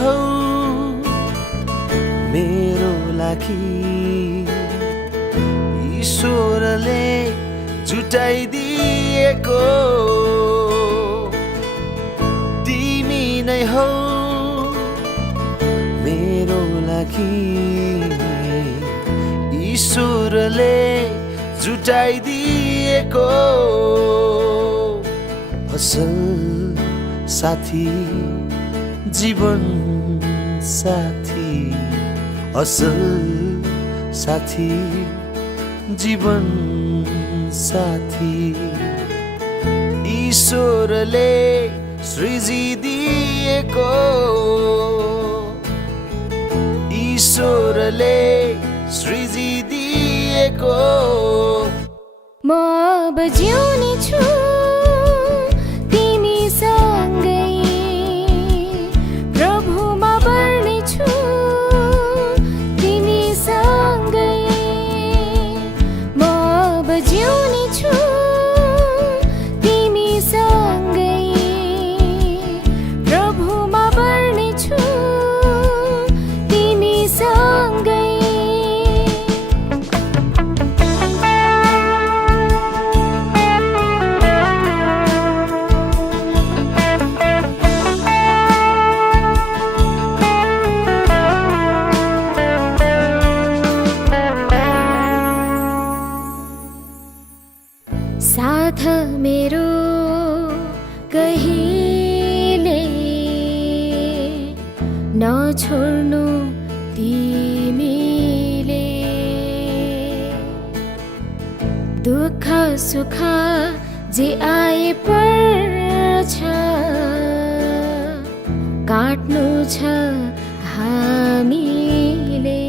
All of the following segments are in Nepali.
हौ मेरो लागि ईश्वरले जुटाइदिएको तिमी नै हौ मेरो लागि ईश्वरले जुटाइदिएको असल साथी जीवन साथी असल साथी जीवन साथी ईश्वरले सृजिदिएको ईश्वरले सृजिदिएको म अब जिउने छु तिमीसँगै प्रभुमा बढ्ने छु तिमीसँगै म अब जिउने छु तिमीसँगै प्रभुमा बढ्ने छु तिमीसँगै साथ मेरो कहिले नछोड्नु तिमीले दुःख सुख जे आए पर्छ काट्नु छ हामीले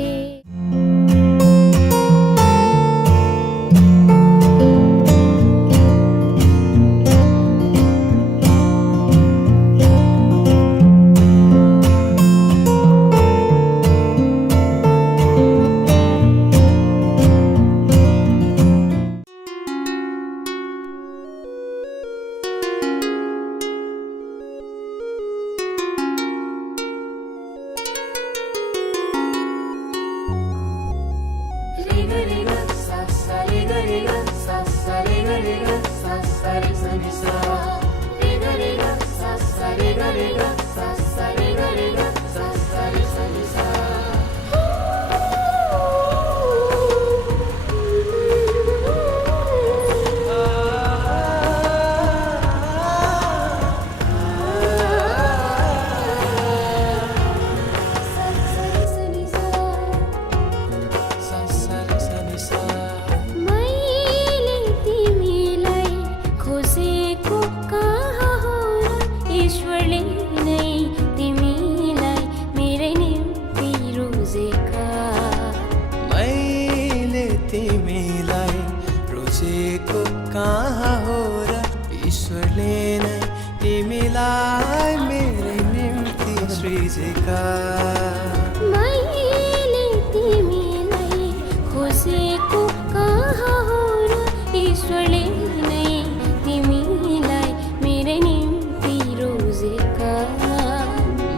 कहाँ हो र ईश्वरले नै तिमीलाई मेरो निम्ति सृजेका मैले तिमीलाई खोजेको कहाँ हो र ईश्वरले नै तिमीलाई मेरो निम्ति रोजेका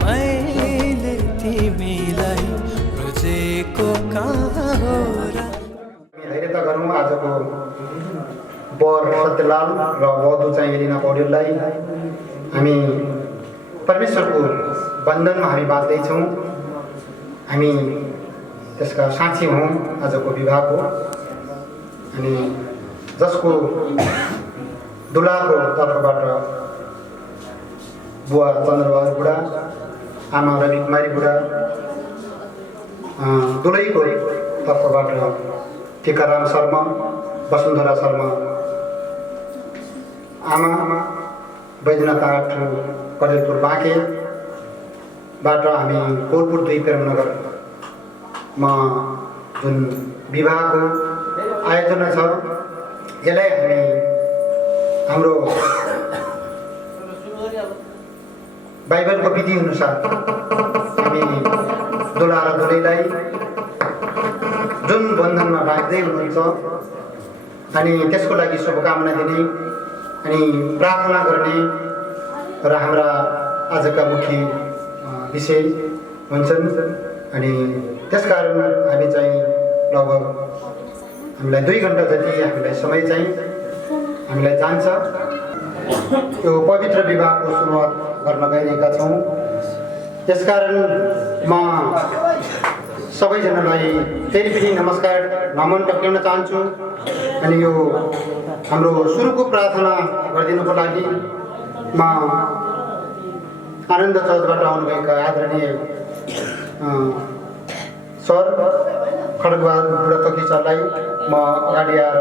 मैले तिमीलाई रोजेको कहाँ हो र धैर्यता गरौँ। आजको वर सत्यलाल र वधु चाहिँ एलिना पौडेललाई हामी परमेश्वरको बन्धनमा हामी बाँच्दैछौँ। हामी त्यसका साक्षी हौँ आजको विवाहको। अनि जसको दुलाको तर्फबाट बुवा चन्द्रबहादुर बुढा, आमा रवि कुमारी बुढा, दुलैको तर्फबाट टीकाराम शर्मा, वसुन्धरा शर्मा, आमा बैजनाथ आठ कलेजपुर बाँकेबाट हामी कोलपुर 2 प्रेमनगरमा जुन विवाहको आयोजना छ, यसलाई हामी हाम्रो बाइबलको विधि अनुसार हामी दुला र दुलैलाई जुन बन्धनमा बाँध्दै हुनुहुन्छ अनि त्यसको लागि शुभकामना दिने अनि प्रार्थना गर्ने र हाम्रा आजका मुखी विषय हुन्छन् अनि त्यसकारण हामी चाहिँ लगभग हामीलाई 2 घण्टा जति हामीलाई समय चाहिँ हामीलाई जान्छ। यो पवित्र विवाहको सुरुवात गर्न गइरहेका छौँ। त्यसकारण म सबैजनालाई फेरि पनि नमस्कार नमन टक्राउन चाहन्छु अनि यो हाम्रो सुरुको प्रार्थना गरिदिनुको लागि म आनन्द चर्चबाट आउनुभएका आदरणीय सर खड्गबहादुर बुढाथोकी सरलाई म अगाडि आएर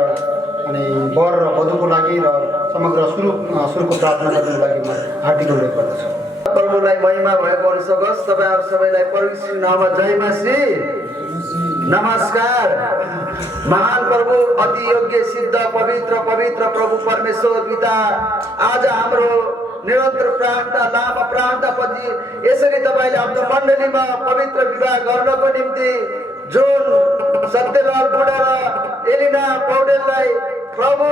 अनि वर र वधुको लागि र समग्र सुरुको प्रार्थना गर्नुको लागि म हार्दिक अनुरोध गर्दछु। प्रभुलाई महिमा भएको अनुसोस्। तपाईहरु सबैलाई परमेश्वरको नाममा जय मसीह। नमस्कार। महान प्रभु, अति योग्य, सिद्ध, पवित्र प्रभु परमेश्वर पिता, आज हाम्रो निरन्तर प्रार्थना लामो प्रार्थना पछि यसरी तपाईले आफ्नो मण्डलीमा पवित्र विवाह गर्नको निम्ति जुन सत्यलाल बुढा र एलिना पौडेललाई प्रभु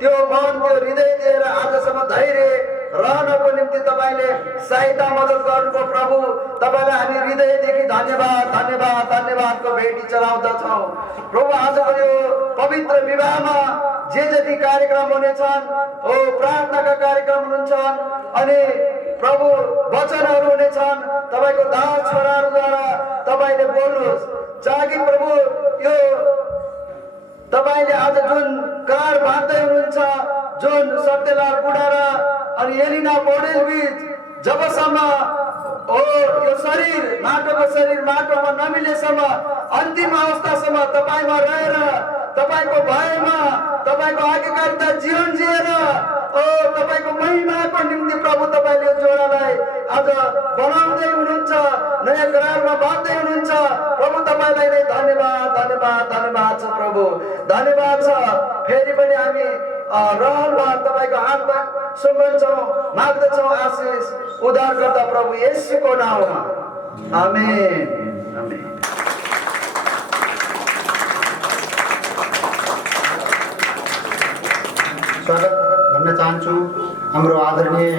त्यो मन त्यो हृदय दिएर आजसम्म धैर्य रहनको निम्ति तपाईले सहायता मद्दत गर्नुभयो प्रभु। तपाईलाई हामी हृदयदेखि धन्यवादको भेटी चढाउँदछौँ प्रभु। आजको यो पवित्र विवाहमा जे जति कार्यक्रम हुनेछन्, प्रार्थनाका कार्यक्रम हुन्छन् अनि प्रभु वचनहरू हुनेछन्, तपाईको दास छोराहरूद्वारा तपाईले बोल्नुहोस्। ताकि प्रभु यो तपाईले आज जुन करार बाँध्दै हुनुहुन्छ, जुन सत्यलाल बुढा र अनि एलिना पौडेल बीच जबसम्म यो शरीर माटोमा नमिलेसम्म अन्तिम अवस्थासम्म तपाईमा रहेर तपाईको भयमा तपाईको आज्ञाकारिता जीवन जिएर तपाईको महिमाको निम्ति प्रभु तपाईले जोडालाई आज बनाउँदै हुनुहुन्छ, नयाँ करारमा बाँध्दै हुनुहुन्छ प्रभु। तपाईलाई नै धन्यवाद छ प्रभु, धन्यवाद छ। फेरि पनि हामी रहलबार तपाईको हातमा सुम्बन्छौँ, माग्दछौँ आशिष उद्धारकर्ता प्रभु येशूको नाममा, आमेन आमेन। स्वागत गर्न चाहन्छु हाम्रो आदरणीय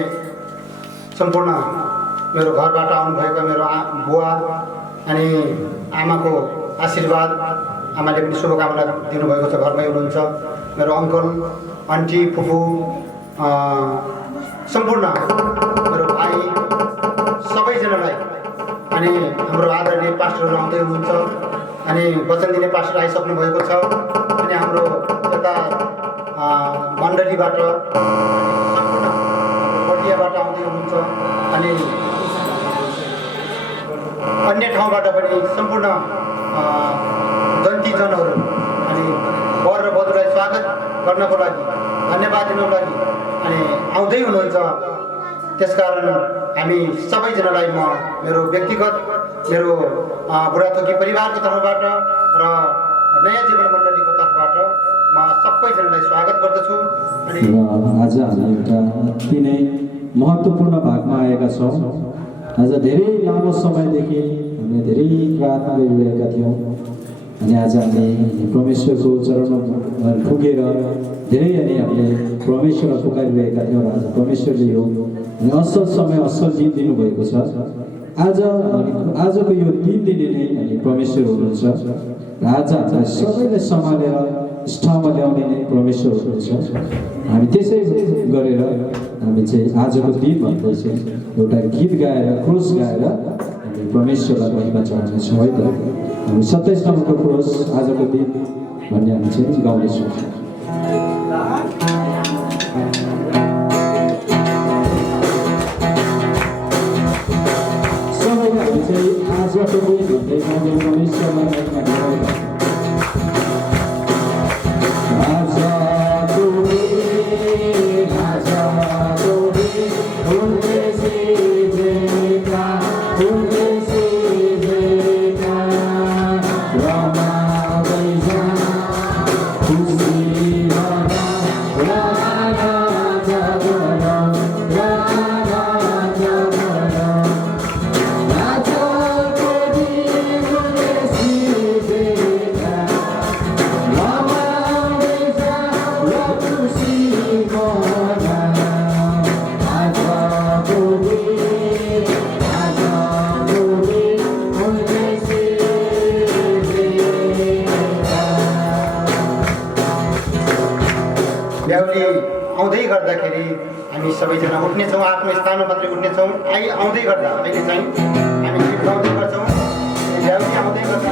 सम्पूर्ण मेरो घरबाट आउनुभएका मेरो बुवा अनि आमाको आशीर्वाद, आमाले पनि शुभकामना दिनुभएको छ, घरमै हुनुहुन्छ। मेरो अङ्कल आन्टी फुपू सम्पूर्ण मेरो भाइ सबैजनालाई अनि हाम्रो आदरणीय पास्टरहरू आउँदै हुनुहुन्छ अनि वचन दिने पास्टर आइसक्नु भएको छ अनि हाम्रो यता मण्डलीबाट सम्पूर्ण बर्दियाबाट आउँदै हुनुहुन्छ अनि अन्य ठाउँबाट पनि सम्पूर्ण जन्तीजनहरू अनि वर र वधुलाई स्वागत गर्नको लागि, धन्यवाद दिनको लागि अनि आउँदै हुनुहुन्छ। त्यसकारण हामी सबैजनालाई म मेरो व्यक्तिगत मेरो बुढाथोकी परिवारको तर्फबाट र नयाँ जीवन मण्डलीको तर्फबाट म सबैजनालाई स्वागत गर्दछु। अनि आज हामी एउटा अति नै महत्त्वपूर्ण भागमा आएका छौँ। आज धेरै लामो समयदेखि हामी धेरै प्रार्थना गरिरहेका थियौँ अनि आज हामी परमेश्वरको चरणमा पुगेर धेरै हामीले परमेश्वरलाई पुकारिरहेका थियौँ र आज परमेश्वरले यो असल समय असल दिन दिनुभएको छ। आजको यो दिन दिने नै अनि परमेश्वर हुनुहुन्छ र आज हामीलाई सबैलाई सम्हालेर ठाउँमा ल्याउने नै परमेश्वर हुनुहुन्छ। हामी त्यसै गरेर हामी चाहिँ आजको दिन भन्दै चाहिँ एउटा गीत गाएर क्रोस गाएर हामी परमेश्वरलाई महिमा चढाउनेछौँ है त। हामी 27 नम्बरको क्रोस आजको दिन भन्ने हामी चाहिँ गाउँदैछौँ। सबैले हामी चाहिँ आजको दिन भन्दै गाउँदै परमेश्वरलाई महिमा गराउँछौँ। See गर्दाखेरि हामी सबैजना उठ्नेछौँ, आफ्नो स्थानमा मात्रै उठ्नेछौँ। आउँदै गर्दा अहिले चाहिँ हामी गीत गाउँदै गर्छौँ, ल्याउटी आउँदै गर्छ।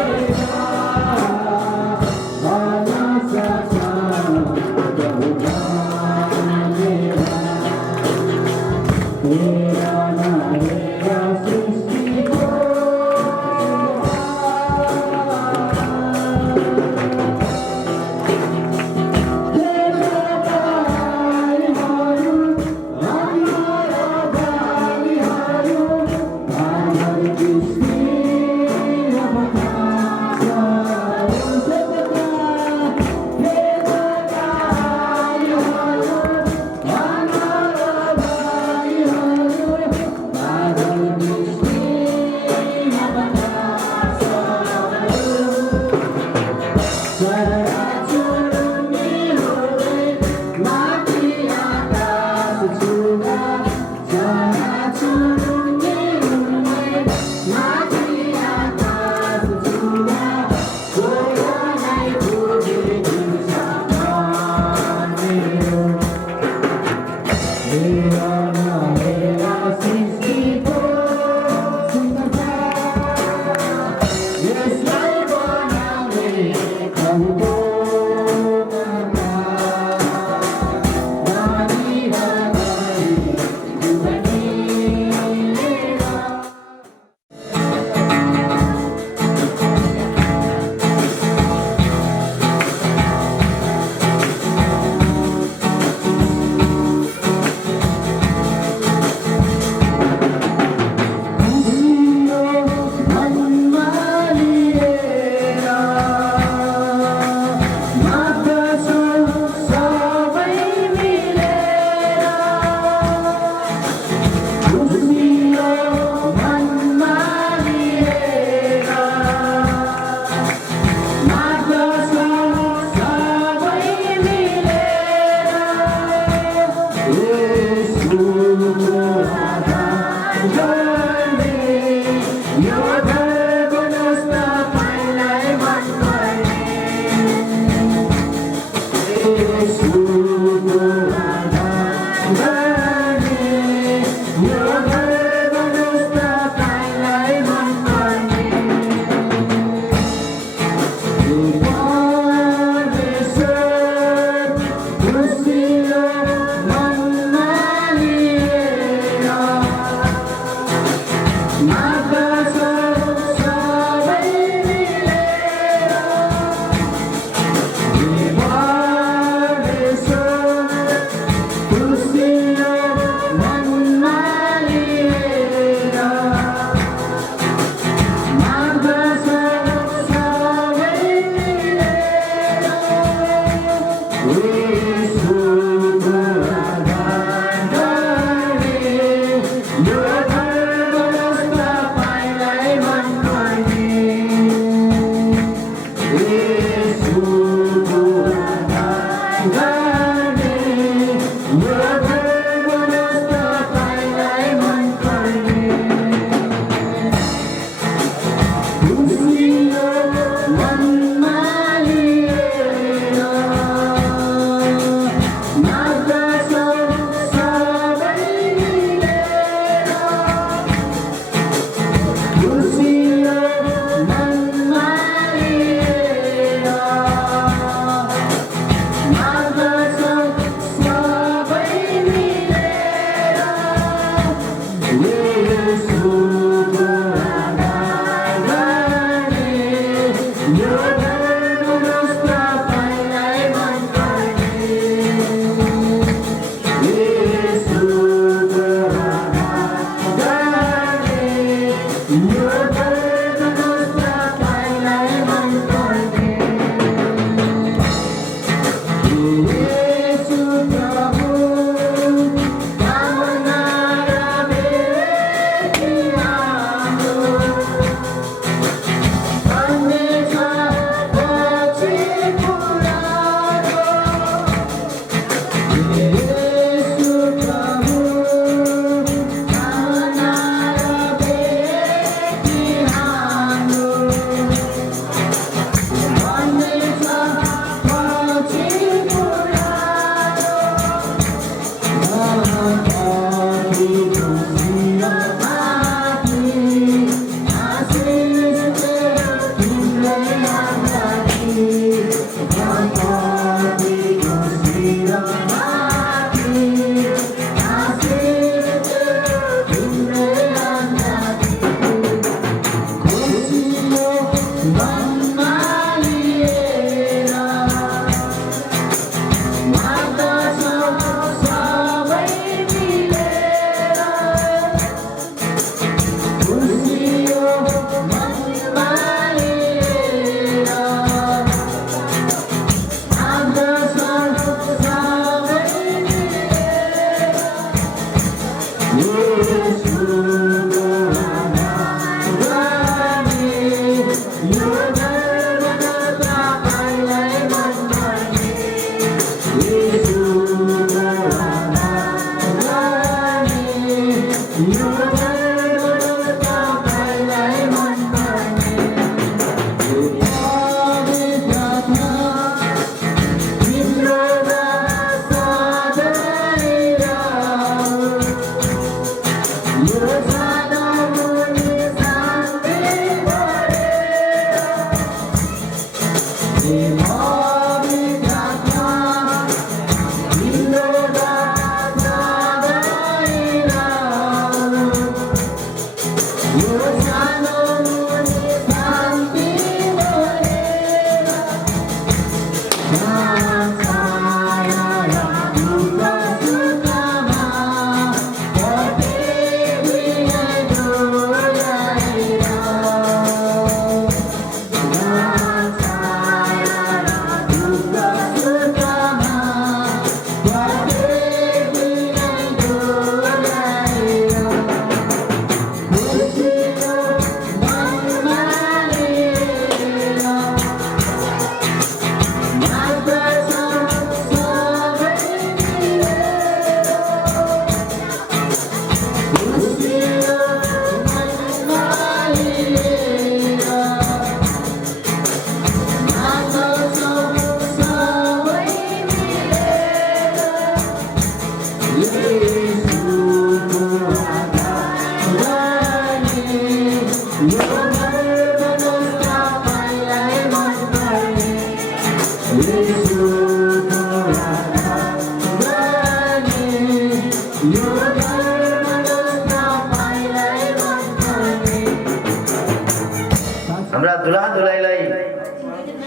दाजुभाइलाई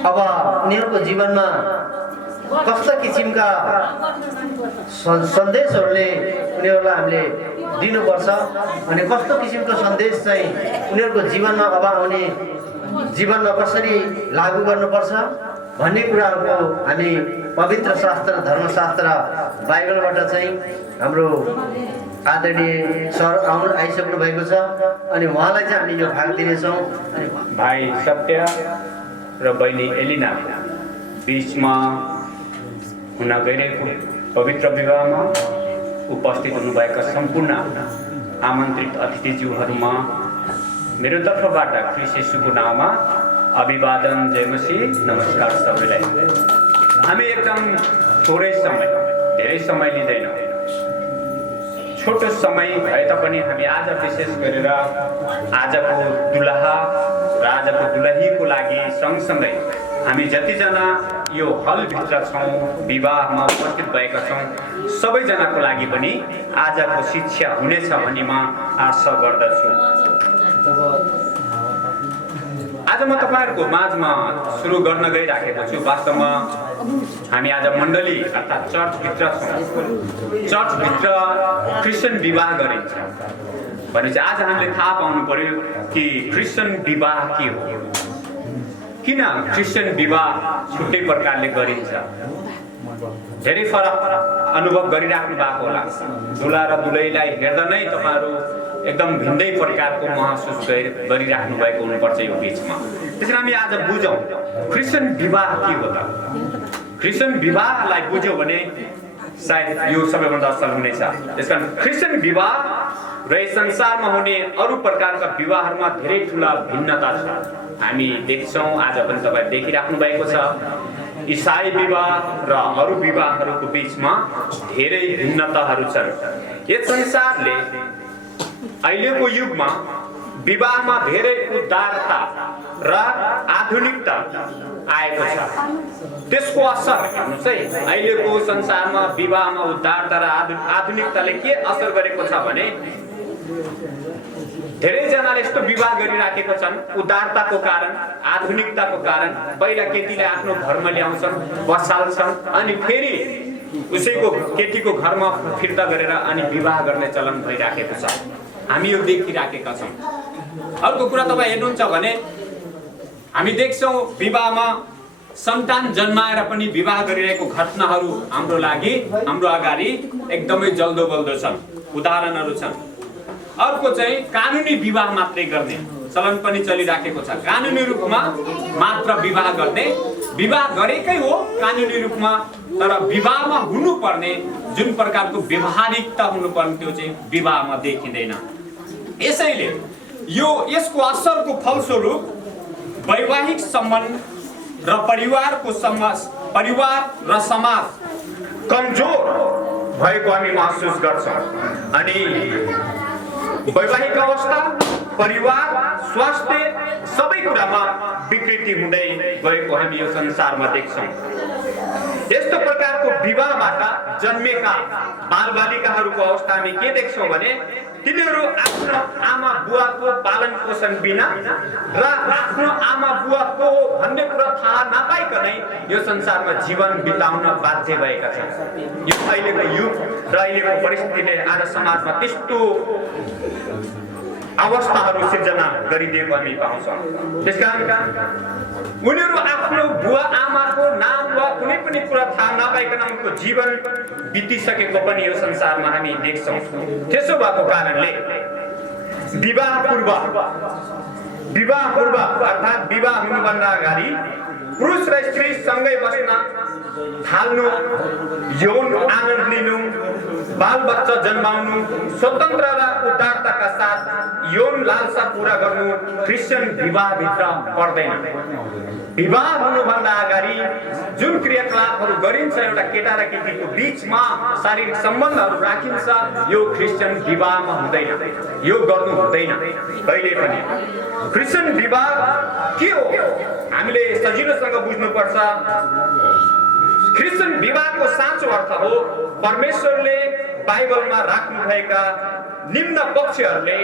अब उनीहरूको जीवनमा कस्ता किसिमका सन्देशहरूले उनीहरूलाई हामीले दिनुपर्छ अनि कस्तो किसिमको सन्देश चाहिँ उनीहरूको जीवनमा अब आउने जीवनमा कसरी लागू गर्नुपर्छ भन्ने कुराहरूको हामी पवित्र शास्त्र धर्मशास्त्र बाइबलबाट चाहिँ हाम्रो आदरणीय सर आइसक्नु भएको छ अनि उहाँलाई चाहिँ हामी यो भाग दिनेछौँ। भाइ सत्य र बहिनी एलिना बिचमा हुन गइरहेको पवित्र विवाहमा उपस्थित हुनुभएका सम्पूर्ण आमन्त्रित अतिथिज्यूहरूमा मेरो तर्फबाट ख्रीष्ट येशूको नाममा अभिवादन जय मसीह नमस्कार सबैलाई। हामी एकदम थोरै समय धेरै समय लिँदैनौँ, छोटो समय भए तापनि हामी आज विशेष गरेर आजको दुलहा र आजको दुलहीको लागि सँगसँगै हामी जतिजना यो हलभित्र छौँ विवाहमा उपस्थित भएका छौँ सबैजनाको लागि पनि आजको शिक्षा हुनेछ भन्ने म आशा गर्दछु। आज म तपाईँहरूको माझमा सुरु गर्न गइराखेको छु। वास्तवमा हामी आज मण्डली अर्थात् चर्चभित्र छौँ। चर्चभित्र क्रिस्चियन विवाह गरिन्छ भनेपछि आज हामीले थाहा पाउनु पर्यो कि क्रिस्चियन विवाह के हो, किन क्रिस्चियन विवाह छुट्टै प्रकारले गरिन्छ। धेरै फरक अनुभव गरिराख्नु भएको होला। दुला र दुलहीलाई हेर्दा नै तपाईँहरू एकदम भिन्दै प्रकारको महसुस गरिराख्नु भएको हुनुपर्छ यो बिचमा। त्यसैले हामी आज बुझौँ क्रिस्चियन विवाह के हो त। क्रिस्चियन विवाहलाई बुझ्यौँ भने सायद यो सबैभन्दा असल हुनेछ। त्यसकारण क्रिस्चियन विवाह र यस संसारमा हुने अरू प्रकारका विवाहहरूमा धेरै ठुला भिन्नता छ। हामी देख्छौँ, आज पनि तपाईँ देखिराख्नु भएको छ, इसाई विवाह र अरू विवाहहरूको बिचमा धेरै भिन्नताहरू छन्। यस संसारले अहिलेको युगमा विवाहमा धेरै उदारता र आधुनिकता आएको छ। त्यसको असर हेर्नुहोस् है, अहिलेको संसारमा विवाहमा उदारता र आधुनिकताले के असर गरेको छ भने धेरैजनाले यस्तो विवाह गरिराखेको छन् उदारताको कारण, आधुनिकताको कारण। पहिला केटीले आफ्नो धर्म ल्याउँछन्, बसाल्छन् अनि फेरि उसैको केटीको घरमा फिर्ता गरेर अनि विवाह गर्ने चलन भइराखेको छ। हामी यो देखिराखेका छौँ। अर्को कुरा तपाईँ हेर्नुहुन्छ भने हामी देख्छौँ विवाहमा सन्तान जन्माएर पनि विवाह गरिरहेको घटनाहरू हाम्रो लागि हाम्रो अगाडि एकदमै जल्दो बल्दो छन्, उदाहरणहरू छन्। अर्को चाहिँ कानुनी विवाह मात्रै गर्ने चलन पनि चलिराखेको छ। कानुनी रूपमा मात्र विवाह गर्ने, विवाह गरेकै हो कानुनी रूपमा, तर विवाहमा हुनुपर्ने जुन प्रकारको व्यवहारिकता हुनुपर्ने त्यो चाहिँ विवाहमा देखिँदैन। यसैले यसको असरको फलस्वरूप वैवाहिक सम्बन्ध र परिवार र समाज कमजोर भएको हामी महसुस गर्छौँ अनि वैवाहिक अवस्था, परिवार, स्वास्थ्य सबै कुरामा विकृति हुँदै गएको हामी यो संसारमा देख्छौँ। यस्तो प्रकारको विवाहबाट जन्मेका बालबालिकाहरूको अवस्था हामी के देख्छौँ भने तिनीहरू आफ्नो आमा बुवाको पालन पोषण बिना र आफ्नो आमा बुवा को भन्ने कुरा थाहा नपाइकनै यो संसारमा जीवन बिताउन बाध्य भएका छन्। यो अहिलेको युग र अहिलेको परिस्थितिले आज समाजमा त्यस्तो अवस्थाहरू सिर्जना गरिदिएको हामी पाउँछौँ। त्यसकारण उनीहरू आफ्नो बुवा आमाको नाम वा कुनै पनि कुरा थाहा नपाइकन उनको जीवन बितिसकेको पनि यो संसारमा हामी देख्छौँ। त्यसो भएको कारणले विवाह पूर्व अर्थात् विवाह हुनुभन्दा अगाडि पुरुष र स्त्री सँगै बस्न थाल्नु, यौन आनन्द लिनु, बाल बच्चा जन्माउनु, स्वतन्त्र र उदारताका साथ यौन लालसा पूरा गर्नु क्रिस्चियन विवाहभित्र पर्दैन। विवाह हुनुभन्दा अगाडि जुन क्रियाकलापहरू गरिन्छ एउटा केटा र केटीको बिचमा शारीरिक सम्बन्धहरू राखिन्छ यो क्रिस्चियन विवाहमा हुँदैन, यो गर्नु हुँदैन कहिले पनि। क्रिस्चियन विवाह के हो हामीले सजिलोसँग बुझ्नुपर्छ। क्रिस्चियन विवाहको साँचो अर्थ हो परमेश्वरले बाइबलमा राख्नु भएका निम्न पक्षहरूले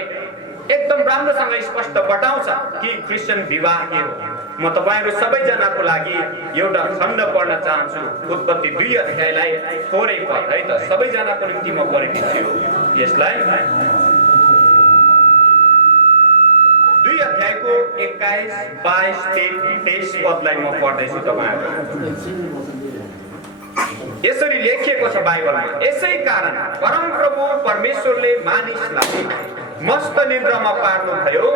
एकदम राम्रोसँग स्पष्ट बताउँछ कि क्रिस्चियन विवाह के हो। म तपाईहरु सबैजनाको लागि एउटा खण्ड पढ्न चाहन्छु। उत्पत्ति 2 अध्यायलाई थोरै पढ है त, सबैजनाको निम्ति म पढिदिन्छु यसलाई। 2 अध्यायको 21, 22, 23 पदलाई म पढ्दैछु तपाईहरुलाई। यसरी लेखिएको छ बाइबलमा, यसै कारण परमप्रभु परमेश्वरले मानिसलाई मस्त निद्रामा पार्नुभयो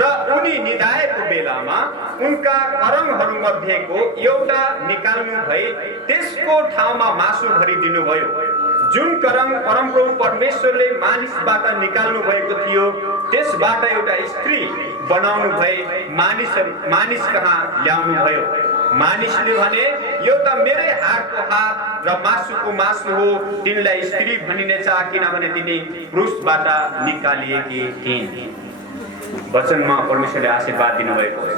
र उनी निदाएको बेलामा उनका करङहरू मध्येको एउटा निकाल्नु भई त्यसको ठाउँमा मासु भरिदिनु भयो। जुन करङ परमप्रभु परमेश्वरले मानिसबाट निकाल्नु भएको थियो त्यसबाट एउटा स्त्री बनाउनु भई मानिस कहाँ ल्याउनु भयो। मानिसले भने यो त मेरै हातको हात र मासुको मासु हो, तिनलाई स्त्री भनिनेछ किनभने तिनी पुरुषबाट निकालिएकी थिइन्। वचनमा परमेश्वरले आशीर्वाद दिनुभएको हो।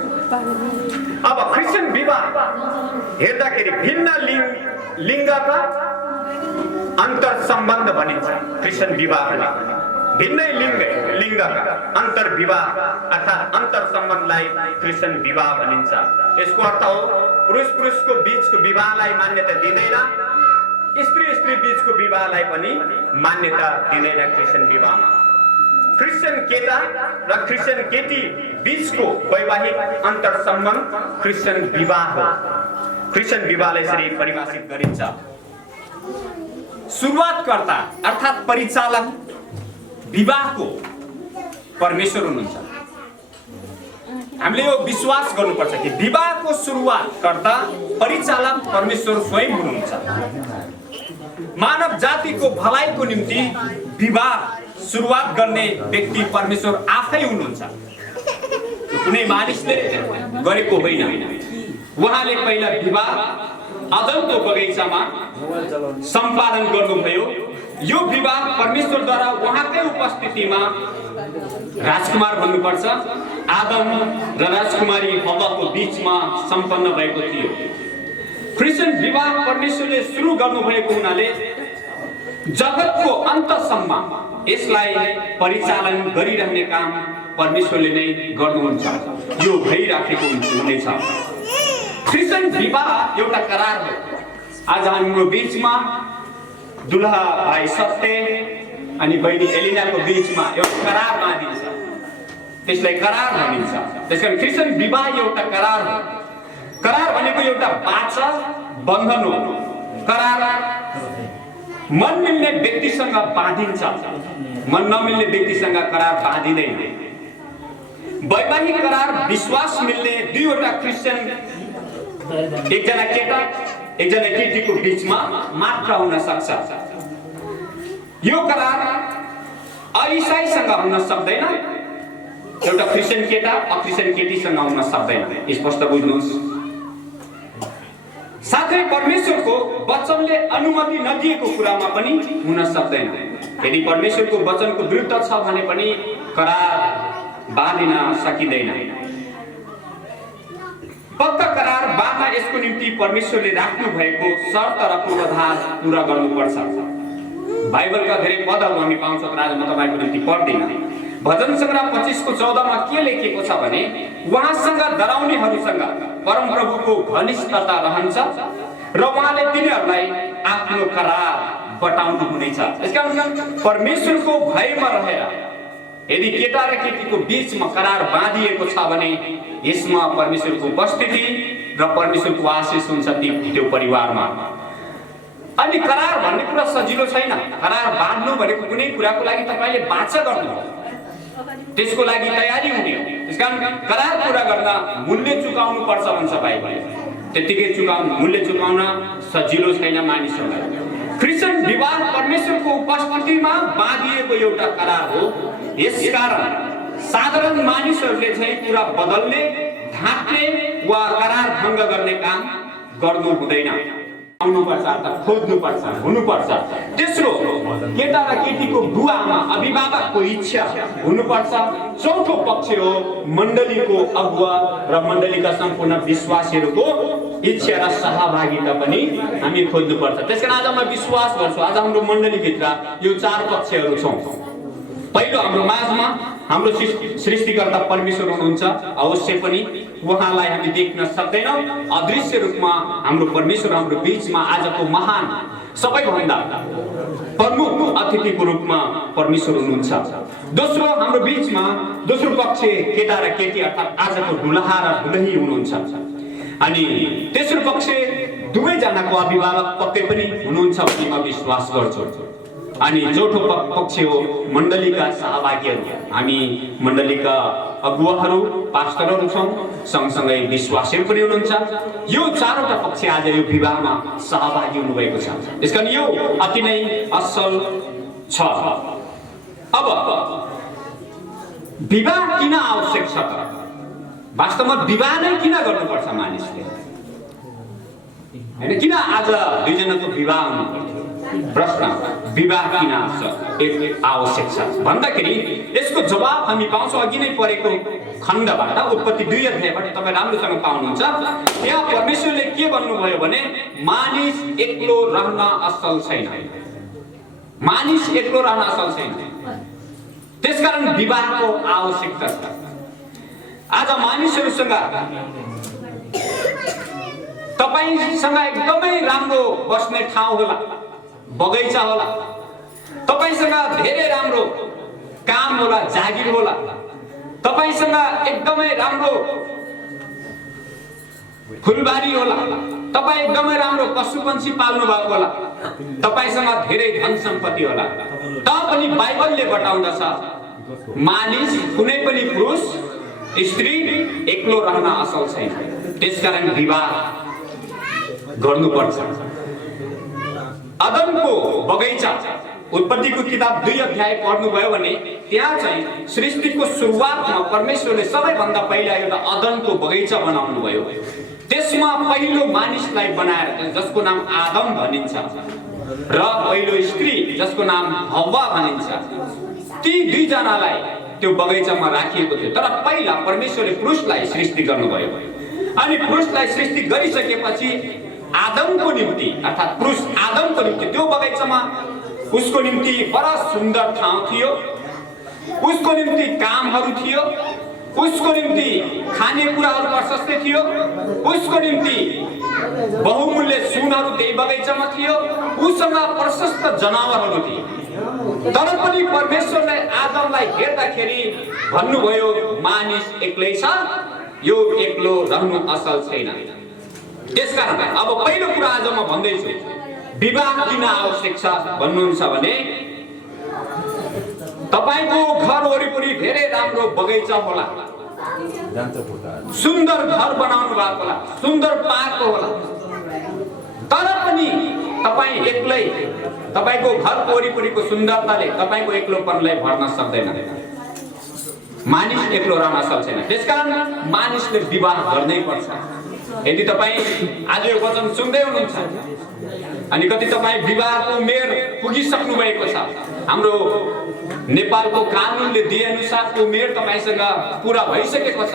अब क्रिस्चियन विवाह हेर्दाखेरि भिन्न लिङ्गका अन्तर सम्बन्ध भनिन्छ। क्रिस्चियन विवाहलाई भिन्नै लिङ्गका अन्तर विवाह अर्थात् अन्तर सम्बन्धलाई क्रिस्चियन विवाह भनिन्छ। यसको अर्थ हो पुरुषको बीचको विवाहलाई मान्यता दिँदैन, स्त्री बीचको विवाहलाई पनि मान्यता दिँदैन। क्रिस्चियन विवाहमा क्रिस्चियन केटा र क्रिस्चियन केटी बीचको वैवाहिक अन्तर सम्बन्ध क्रिस्चियन विवाह हो। क्रिस्चियन विवाहलाई यसरी परिभाषित गरिन्छ, सुरुवातकर्ता अर्थात् परिचालक विवाहको परमेश्वर हुनुहुन्छ। हामीले यो विश्वास गर्नुपर्छ कि विवाहको सुरुवातकर्ता परिचालक परमेश्वर स्वयं हुनुहुन्छ। मानव जातिको भलाइको निम्ति विवाह सुरुवात गर्ने व्यक्ति परमेश्वर आफै हुनुहुन्छ। कुनै मानिसले गरेको होइन। उहाँले पहिला विवाह अदनको बगैँचामा सम्पादन गर्नुभयो। यो विवाह परमेश्वरद्वारा उहाँकै उपस्थितिमा राजकुमार भन्नुपर्छ आदम र राजकुमारी हव्वाको बीचमा सम्पन्न भएको थियो। क्रिस्चियन विवाह परमेश्वरले सुरु गर्नुभएको हुनाले जगतको अन्तसम्म यसलाई परिचालन गरिरहने काम परमेश्वरले नै गर्नुहुन्छ। यो भइराखेको हुनेछ। क्रिस्चियन विवाह एउटा करार हो। आज हाम्रो बीचमा दुलहा भाइ सत्य अनि बहिनी एलिनाको बीचमा एउटा करार बाँधिन्छ, त्यसलाई करार भनिन्छ। त्यसकारण क्रिस्चियन विवाह एउटा करार हो। करार भनेको एउटा वाचा बन्धन हो। करार मन मिल्ने व्यक्तिसँग बाँधिन्छ, मन नमिल्ने व्यक्तिसँग करार बाँधिँदैन। वैवाहिक करार विश्वास मिल्ने दुईवटा क्रिस्चियन, एकजना केटा एकजना केटीको बीचमा मात्र हुन सक्छ। यो करार अइसाईसँग हुन सक्दैन, एउटा क्रिस्चियन केटा अक्रिस्चियन केटीसँग हुन सक्दैन। स्पष्ट बुझ्नुहोस्। साथै परमेश्वरको वचनले अनुमति नदिएको कुरामा पनि हुन सक्दैन। यदि परमेश्वरको वचनको विरुद्ध छ भने पनि करार बाँधिन सकिँदैन। पक्का करार बाँध्न यसको निम्ति परमेश्वरले राख्नु भएको शर्त र पूर्वाधार पूरा गर्नुपर्छ। बाइबलका धेरै पदहरू हामी पाउँछौँ, तर आज म तपाईँको निम्ति पढ्दिनँ। भजन सङ्ग्रह 25:14 मा के लेखिएको छ भने उहाँसँग डराउनेहरूसँग परमप्रभुको घनिष्ठता रहन्छ र उहाँले तिनीहरूलाई आफ्नो करार बटाउनु हुनेछ। यसकारण परमेश्वरको भयमा रहेर यदि केटा र केटीको बीचमा करार बाँधिएको छ भने यसमा परमेश्वरको उपस्थिति र परमेश्वरको आशीष हुन्छ त्यो परिवारमा। अनि करार भन्ने कुरा सजिलो छैन। करार बाँध्नु भनेको कुनै कुराको लागि तपाईँले वाचा गर्नु हो, त्यसको लागि तयारी हुने हो। त्यसकारण करार पूरा गर्न मूल्य चुकाउनु पर्छ भन्छ बाइबलले। त्यतिकै मूल्य चुकाउन सजिलो छैन मानिसहरूलाई। क्रिस्चियन विवाह परमेश्वरको उपस्थितिमा बाँधिएको एउटा करार हो। यसकारण साधारण मानिसहरूले चाहिँ कुरा बदल्ने, ढाक्ने वा करार भङ्ग गर्ने काम गर्नु हुँदैन। आउनुपर्छ, खोज्नुपर्छ, हुनुपर्छ। तेस्रो, केटा र केटीको बुवा आमा अभिभावकको इच्छा हुनुपर्छ। चौथो पक्ष हो मण्डलीको अगुवा र मण्डलीका सम्पूर्ण विश्वासीहरूको इच्छा र सहभागिता पनि हामी खोज्नुपर्छ। त्यसकारण आज म विश्वास गर्छु आज हाम्रो मण्डलीभित्र यो 4 पक्षहरू छौँ। पहिलो, हाम्रो माझमा हाम्रो सृष्टिकर्ता परमेश्वर हुनुहुन्छ, अवश्य पनि। उहाँलाई हामी देख्न सक्दैनौँ। अदृश्य रूपमा हाम्रो परमेश्वर हाम्रो बीचमा आजको महान सबैभन्दा प्रमुख अतिथिको रूपमा परमेश्वर हुनुहुन्छ। दोस्रो हाम्रो बीचमा दोस्रो पक्ष केटा र केटी अर्थात् आजको दुलहा र दुलही हुनुहुन्छ। अनि तेस्रो पक्ष दुवैजनाको अभिभावक पक्कै पनि हुनुहुन्छ भन्ने म विश्वास गर्छु। अनि चौथो पक्ष हो मण्डलीका सहभागीहरू। हामी मण्डलीका अगुवाहरू पास्टरहरू छौँ, सँगसँगै विश्वासीहरू पनि हुनुहुन्छ। यो चारवटा पक्ष आज यो विवाहमा सहभागी हुनुभएको छ। यसकारण यो अति नै असल छ। अब विवाह किन आवश्यक छ त? वास्तवमा विवाह नै किन गर्नुपर्छ मानिसले? हैन, किन आज दुईजनाको विवाह हुनुपर्छ? प्रश्न विवाह किन आवश्यक छ भन्दाखेरि यसको जवाब हामी पाउँछौँ अघि नै पढेको खण्डबाट, उत्पत्ति 2 अध्यायबाट। तपाईँ राम्रोसँग पाउनुहुन्छ। यहाँ परमेश्वरले के भन्नुभयो भने मानिस एक्लो रहन असल छैन। मानिस एक्लो रहन असल छैन, त्यसकारण विवाहको आवश्यकता छ। आज मानिसहरूसँग तपाईसँग एकदमै राम्रो बस्ने ठाउँ होला, बगैँचा होला, तपाईसँग धेरै राम्रो काम होला, जागिर होला, तपाईसँग एकदमै राम्रो फुलबारी होला, तपाईँ एकदमै राम्रो पशुपन्छी पाल्नु भएको होला, तपाईसँग धेरै धन सम्पत्ति होला। पनि बाइबलले बताउँदछ मानिस कुनै पनि पुरुष स्त्री एक्लो रहन असल छैन, त्यसकारण विवाह गर्नुपर्छ। अदनको बगैँचा उत्पत्तिको किताब 2 अध्याय पढ्नुभयो भने त्यहाँ चाहिँ सृष्टिको सुरुवातमा परमेश्वरले सबैभन्दा पहिला एउटा अदनको बगैँचा बनाउनु भयो। त्यसमा पहिलो मानिसलाई बनाएर जसको नाम आदम भनिन्छ र पहिलो स्त्री जसको नाम हव्वा भनिन्छ, ती दुईजनालाई त्यो बगैँचामा राखिएको थियो। तर पहिला परमेश्वरले पुरुषलाई सृष्टि गर्नुभयो अनि पुरुषलाई सृष्टि गरिसकेपछि आदमको निम्ति अर्थात् पुरुष आदमको निम्ति त्यो बगैँचामा उसको निम्ति बडा सुन्दर ठाउँ थियो, उसको निम्ति कामहरू थियो, उसको निम्ति खानेकुराहरू प्रशस्तै थियो, उसको निम्ति बहुमूल्य सुनहरू त्यही बगैँचामा थियो, उसँग प्रशस्त जनावरहरू थिए। तर पनि परमेश्वरले आदमलाई हेर्दाखेरि भन्नुभयो मानिस एक्लै छ, यो एक्लो रहनु असल छैन। त्यसकारण अब पहिलो कुरा आज म भन्दैछु, विवाह किन आवश्यक छ भन्नुहुन्छ भने तपाईको घर वरिपरि धेरै राम्रो बगैँचा होला, सुन्दर घर बनाउनु भएको होला, सुन्दर पार्क होला, तर पनि तपाई एक्लै तपाईको घरको वरिपरिको सुन्दरताले तपाईको एक्लोपनलाई भर्न सक्दैन। मानिस एक्लो रहन असल छैन, त्यसकारण मानिसले विवाह गर्नै पर्छ। यदि तपाई आज यो वचन सुन्दै हुनुहुन्छ अनि कति तपाई विवाहको उमेर पुगिसक्नु भएको छ, हाम्रो नेपालको कानुनले दिए अनुसारको उमेर तपाईसँग पूरा भइसकेको छ,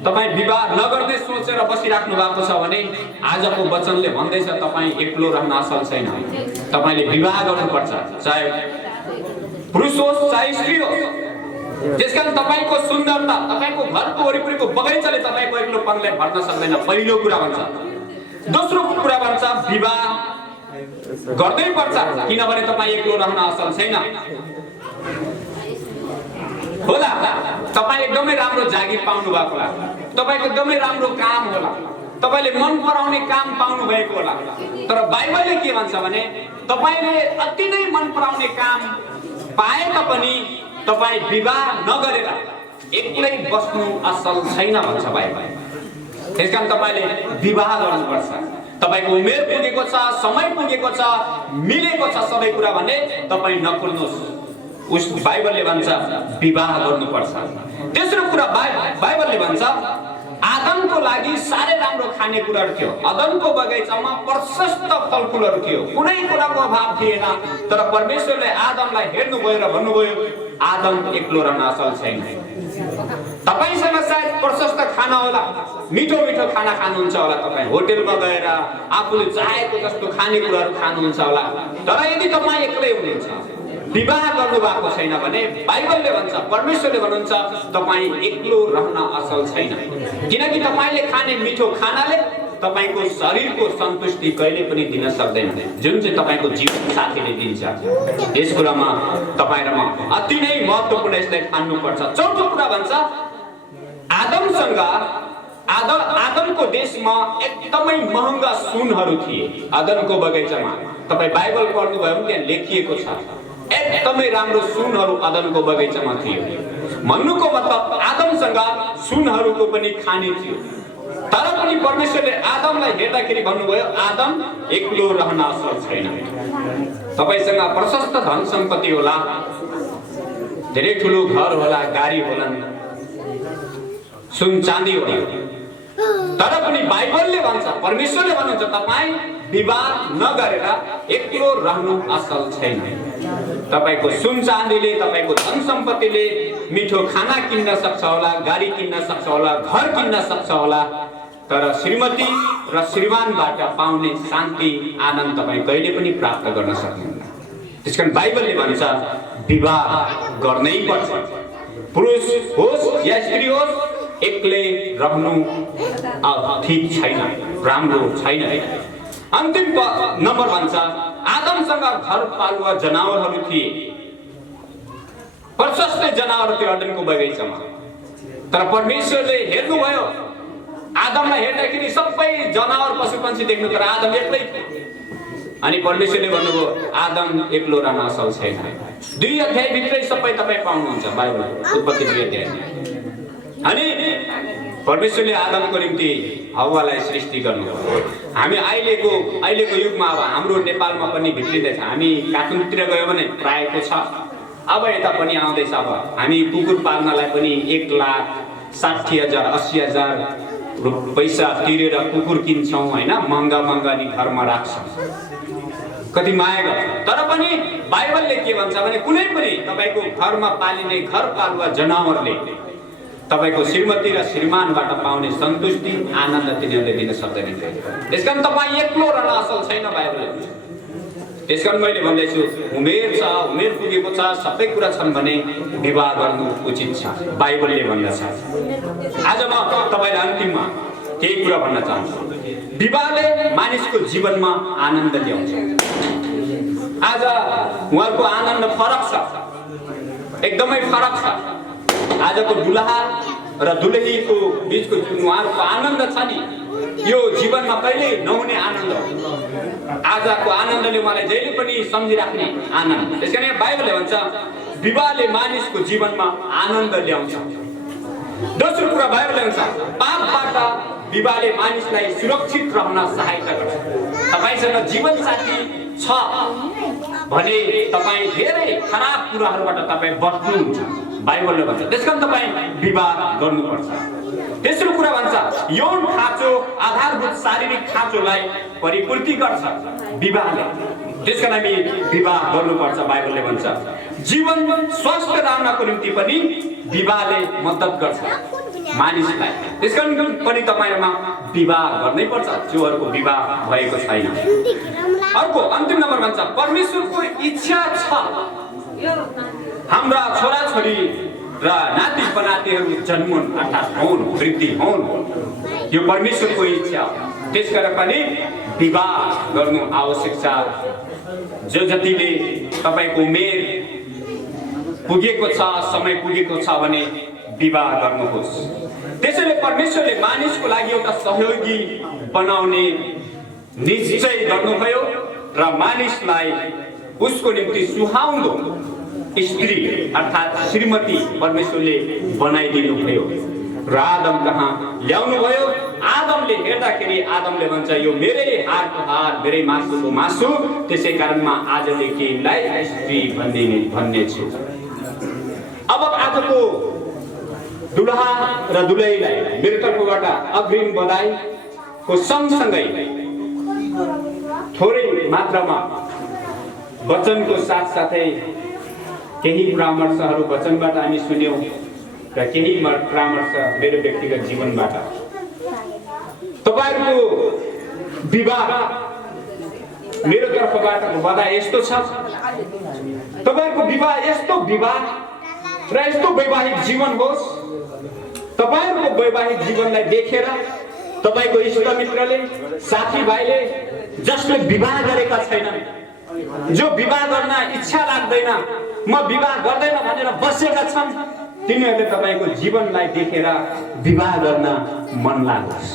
तपाई विवाह नगर्ने सोचेर बसिराख्नु भएको छ भने आजको वचनले भन्दैछ तपाई एक्लो रहन असल छैन, तपाईले विवाह गर्नुपर्छ, चाहे पुरुष होस् चाहे स्त्री होस्। त्यसकारण तपाईको सुन्दरता, तपाईको घरको वरिपरिको बगैँचाले तपाईको एक्लोपनलाई भर्न सक्दैन, पहिलो कुरा भन्छ। दोस्रो कुरा भन्छ विवाह गर्दै पर्छ, किनभने तपाईँ एक्लो रहन असल छैन। होला तपाईँ एकदमै राम्रो जागिर पाउनु भएको होला, तपाईको एकदमै राम्रो काम होला, तपाईले मन पराउने काम पाउनु भएको होला, तर बाइबलले के भन्छ भने तपाईले अति नै मन पराउने काम पाए तापनि तपाई विवाह नगरेर एक्लै बस्नु असल छैन भन्छ बाइबल। त्यसकारण तपाईले विवाह गर्नुपर्छ। तपाईको उमेर पुगेको छ, समय पुगेको छ, मिलेको छ सबै कुरा भने तपाई नकुल्नुहोस्, उस बाइबलले भन्छ विवाह गर्नुपर्छ। तेस्रो कुरा बाइबलले भन्छ आदमको लागि साह्रै राम्रो खानेकुराहरू थियो, अदनको बगैँचामा प्रशस्त फलफुलहरू थियो, कुनै कुराको अभाव थिएन। तर परमेश्वरले आदमलाई हेर्नुभयो र भन्नुभयो आदम एक्लो रहन असल छैन। तपाईसँग सायद प्रशस्त खाना होला, मिठो मिठो खाना खानुहुन्छ होला, तपाईँ होटेलमा गएर आफूले चाहेको जस्तो खानेकुराहरू खानुहुन्छ होला, तर यदि तपाईँ एक्लै हुनुहुन्छ विवाह गर्नु भएको छैन भने बाइबलले भन्छ, परमेश्वरले भन्नुहुन्छ तपाईँ एक्लो रहन असल छैन, किनकि तपाईँले खाने मिठो खानाले तपाईको शरीरको सन्तुष्टि कहिले पनि दिन सक्दैन, जुन चाहिँ तपाईको जीवन साथीले दिन्छ। यस कुरामा तपाईँ र म अति नै महत्त्वपूर्ण यसलाई ठान्नुपर्छ। चौथो कुरा भन्छ आदमको देशमा एकदमै महँगा सुनहरू थिए। आदमको बगैँचामा तपाईँ बाइबल पढ्नुभयो भने त्यहाँ लेखिएको छ एकदमै राम्रो सुनहरू आदमको बगैँचामा थियो। भन्नुको मतलब आदमसँग सुनहरूको पनि खानी थियो। तर पनि परमेश्वरले आदमलाई हेर्दाखेरि भन्नुभयो आदम एक्लो रहन असल छैन। तपाईसँग प्रशस्त धन सम्पत्ति होला, धेरै ठुलो घर होला, गाडी होलान्, सुन चाँदी होला, तर पनि बाइबलले भन्छ, परमेश्वरले भन्नुहुन्छ तपाईँ विवाह नगरेर एक्लो रहनु असल छैन। तपाईको सुन चाँदीले, तपाईको धन सम्पत्तिले मिठो खाना किन्न सक्छ होला, गाडी किन्न सक्छ होला, घर किन्न सक्छ होला, तर श्रीमती र श्रीमानबाट पाउने शान्ति आनन्द तपाईँ कहिले पनि प्राप्त गर्न सक्नुहुन्न। त्यसकारण बाइबलले भन्छ विवाह गर्नै पर्छ। पुरुष होस् या स्त्री होस् एक्लै रहनु ठिक छैन, राम्रो छैन। अन्तिम नम्बर भन्छ आदमसँग घर पालुवा जनावरहरू थिए, प्रशस्त जनावर थियो आदमको बगैँचामा। तर परमेश्वरले हेर्नुभयो, आदमलाई हेर्दाखेरि सबै जनावर पशुपक्षी देख्नु, तर आदम एक्लै थियो। अनि परमेश्वरले भन्नुभयो आदम एक्लो रहन असल छैन। 2 अध्यायभित्रै सबै तपाईँ पाउनुहुन्छ बाइबल, उत्पत्ति 2 अध्याय। अनि परमेश्वरले आदमको निम्ति हव्वालाई सृष्टि गर्नुभयो। हामी अहिलेको युगमा अब हाम्रो नेपालमा पनि भित्रिँदैछ। हामी काठमाडौँतिर गयो भने प्रायको छ, अब यता पनि आउँदैछ। अब हामी कुकुर पाल्नलाई पनि 1,60,000 80,000 पैसा तिरेर कुकुर किन्छौँ होइन, महँगा नि घरमा राख्छौँ, कति माया गर्छ। तर पनि बाइबलले के भन्छ भने कुनै पनि तपाईँको घरमा पालिने घर पालुवा जनावरले तपाईको श्रीमती र श्रीमानबाट पाउने सन्तुष्टि आनन्द तिनीहरूले दिन सक्दैनन्। त्यसकारण तपाईँ एक्लो रहन असल छैन बाइबलले। त्यसकारण मैले भन्दैछु उमेर छ, उमेर पुगेको छ, सबै कुरा छन् भने विवाह गर्नु उचित छ, बाइबलले भन्दछ। आज म तपाईँलाई अन्तिममा केही कुरा भन्न चाहन्छु। विवाहले मानिसको जीवनमा आनन्द ल्याउँछ। आज उहाँको आनन्द फरक छ, एकदमै फरक छ। आजको दुलहा र दुलहीको बीचको जुन उहाँको आनन्द छ नि, यो जीवनमा कहिल्यै नहुने आनन्द हो। आजको आनन्दले उहाँलाई जहिले पनि सम्झिराख्ने आनन्द। त्यसकारण बाइबलले भन्छ विवाहले मानिसको जीवनमा आनन्द ल्याउँछ। दोस्रो कुरा बाइबलले भन्छ पापबाट विवाहले मानिसलाई सुरक्षित रहन सहायता गर्छ। तपाईसँग जीवनसाथी छ भने तपाईँ धेरै खराब कुराहरूबाट तपाईँ बच्नुहुन्छ, बाइबलले भन्छ। त्यसकारण तपाईँ विवाह गर्नुपर्छ। तेस्रो कुरा भन्छ यौन खाँचो, आधारभूत शारीरिक खाँचोलाई परिपूर्ति गर्छ विवाहले। त्यसकारण हामी विवाह गर्नुपर्छ, बाइबलले भन्छ। जीवन स्वस्थ रहनको निम्ति पनि विवाहले मद्दत गर्छ मानिसलाई। त्यसकारण पनि तपाईँमा विवाह गर्नै पर्छ जोहरूको विवाह भएको छैन। अर्को अन्तिम नम्बर भन्छ परमेश्वरको इच्छा छ हाम्रा छोराछोरी र नाति पनातिहरू जन्मुन्, अर्थात् हुन्, वृद्धि हुन्। यो परमेश्वरको इच्छा हो। त्यसकारण पनि विवाह गर्नु आवश्यक छ। जो जतिले तपाईँको उमेर पुगेको छ, समय पुगेको छ भने विवाह गर्नुहोस्। त्यसैले परमेश्वरले मानिसको लागि एउटा सहयोगी बनाउने निश्चय गर्नुभयो र मानिसलाई उसको निम्ति सुहाउँदो स्त्री अर्थात् श्रीमती परमेश्वरले बनाइदिनु भयो र आदम कहाँ ल्याउनु भयो। आदमले हेर्दाखेरि आदमले भन्छ यो मेरै हातको हात, मेरै मासुको मासु, त्यसै कारणमा आजदेखि यसलाई स्त्री भन्ने छु। अब आजको दुलहा र दुलहीलाई मेरो तर्फबाट अग्रिम बधाईको सँगसँगै थोरै मात्रामा वचनको साथसाथै केही परामर्शहरू वचनबाट हामी सुन्यौँ र केही परामर्श मेरो व्यक्तिगत जीवनबाट। तपाईँहरूको विवाह मेरो तर्फबाट बधाई यस्तो छ, तपाईहरुको विवाह यस्तो विवाह र यस्तो वैवाहिक जीवन होस्। तपाईहरुको वैवाहिक जीवनलाई देखेर तपाईको इष्टमित्रले, साथीभाइले, जसले विवाह गरेका छैनन्, जो विवाह गर्न इच्छा लाग्दैन, म विवाह गर्दैन भनेर बसेका छन्, तिनीहरूले तपाईको जीवनलाई देखेर विवाह गर्न मन लागोस्।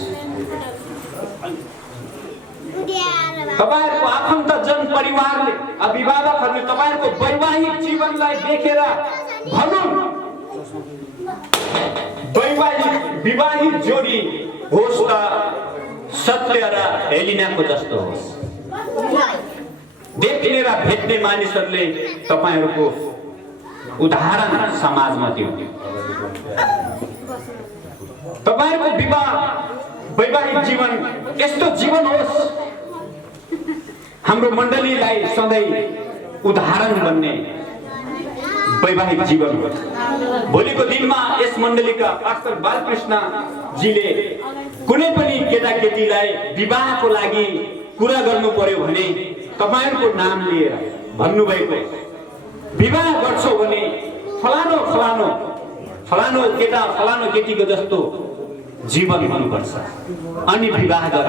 तपाईहरुको आफन्तजन परिवारले, अभिभावकहरूले तपाईहरुको वैवाहिक जीवनलाई देखेर भनुन् विवाहित जोडी होस् त सत्य र एलिनाको जस्तो होस्। देख्ने र भेट्ने मानिसहरूले तपाईहरुको उदाहरण समाजमा दिउन्। तपाईहरुको वैवाहिक जीवन यस्तो जीवन होस्, हाम्रो मण्डलीलाई सधैँ उदाहरण बन्ने वैवाहिक जीवन होस्। भोलिको दिनमा यस मण्डलीका पास्टर बालकृष्णजीले कुनै पनि केटाकेटीलाई विवाहको लागि कुरा गर्नु पर्यो भने तपाईहरुको नाम लिएर भन्नुभएको, विवाह गर्छौ भने फलानो फलानो फलानो केटा फलानो केटीको जस्तो जीवन हुनुपर्छ अनि विवाह गर,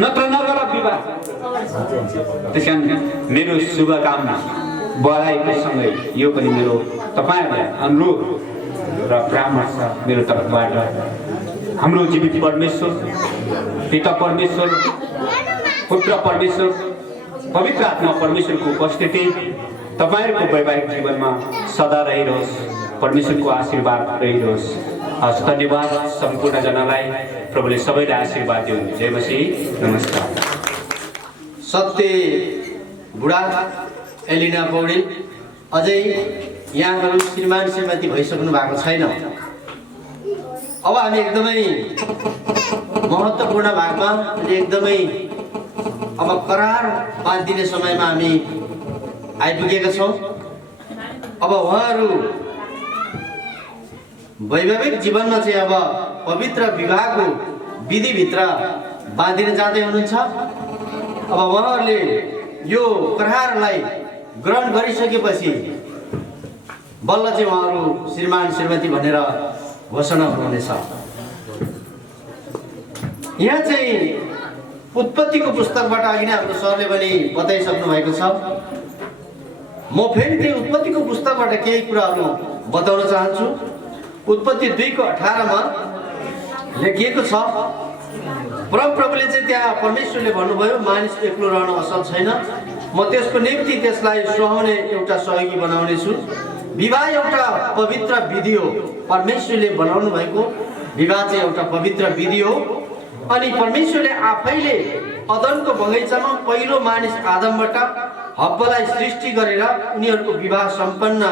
नत्र नगर विवाह। त्यसकारण मेरो शुभकामना बधाईको सँगै यो पनि मेरो तपाईहरुलाई अनुरोध र परामर्श मेरो तर्फबाट। हाम्रो जीवित परमेश्वर, पिता परमेश्वर, पुत्र परमेश्वर, पवित्र आत्मा परमेश्वरको उपस्थिति तपाईहरुको वैवाहिक जीवनमा सदा रहिरहोस्। परमेश्वरको आशीर्वाद रहिरहोस्। हस्, धन्यवाद सम्पूर्ण जनालाई। प्रभुले सबैलाई आशीर्वाद दिउन्। जय मसीह। नमस्कार। सत्य बुढा एलिना पौडेल, अझै यहाँहरू श्रीमान श्रीमती भइसक्नु भएको छैन। अब हामी एकदमै महत्त्वपूर्ण भागमा अनि एकदमै अब करार बाँधिने समयमा हामी आइपुगेका छौँ। अब उहाँहरू वैवाहिक जीवनमा चाहिँ अब पवित्र विवाहको विधिभित्र बाँधिन जाँदै हुनुहुन्छ। अब उहाँहरूले यो करारलाई ग्रहण गरिसकेपछि बल्ल चाहिँ उहाँहरू श्रीमान श्रीमती भनेर घोषणा हुनुहुनेछ। यहाँ चाहिँ उत्पत्तिको पुस्तकबाट अघि नै हाम्रो सरले पनि बताइसक्नु भएको छ। म फेरि त्यही उत्पत्तिको पुस्तकबाट केही कुराहरू बताउन चाहन्छु। उत्पत्ति 2:18 लेखिएको छ, परमप्रभुले चाहिँ त्यहाँ परमेश्वरले भन्नुभयो, मानिस एक्लो रहन असल छैन, म त्यसको निम्ति त्यसलाई सुहाउने एउटा सहयोगी बनाउने छु। विवाह एउटा पवित्र विधि हो। परमेश्वरले बनाउनु भएको विवाह चाहिँ एउटा पवित्र विधि हो। अनि परमेश्वरले आफैले अदनको बगैँचामा पहिलो मानिस आदमबाट हब्बालाई सृष्टि गरेर उनीहरूको विवाह सम्पन्न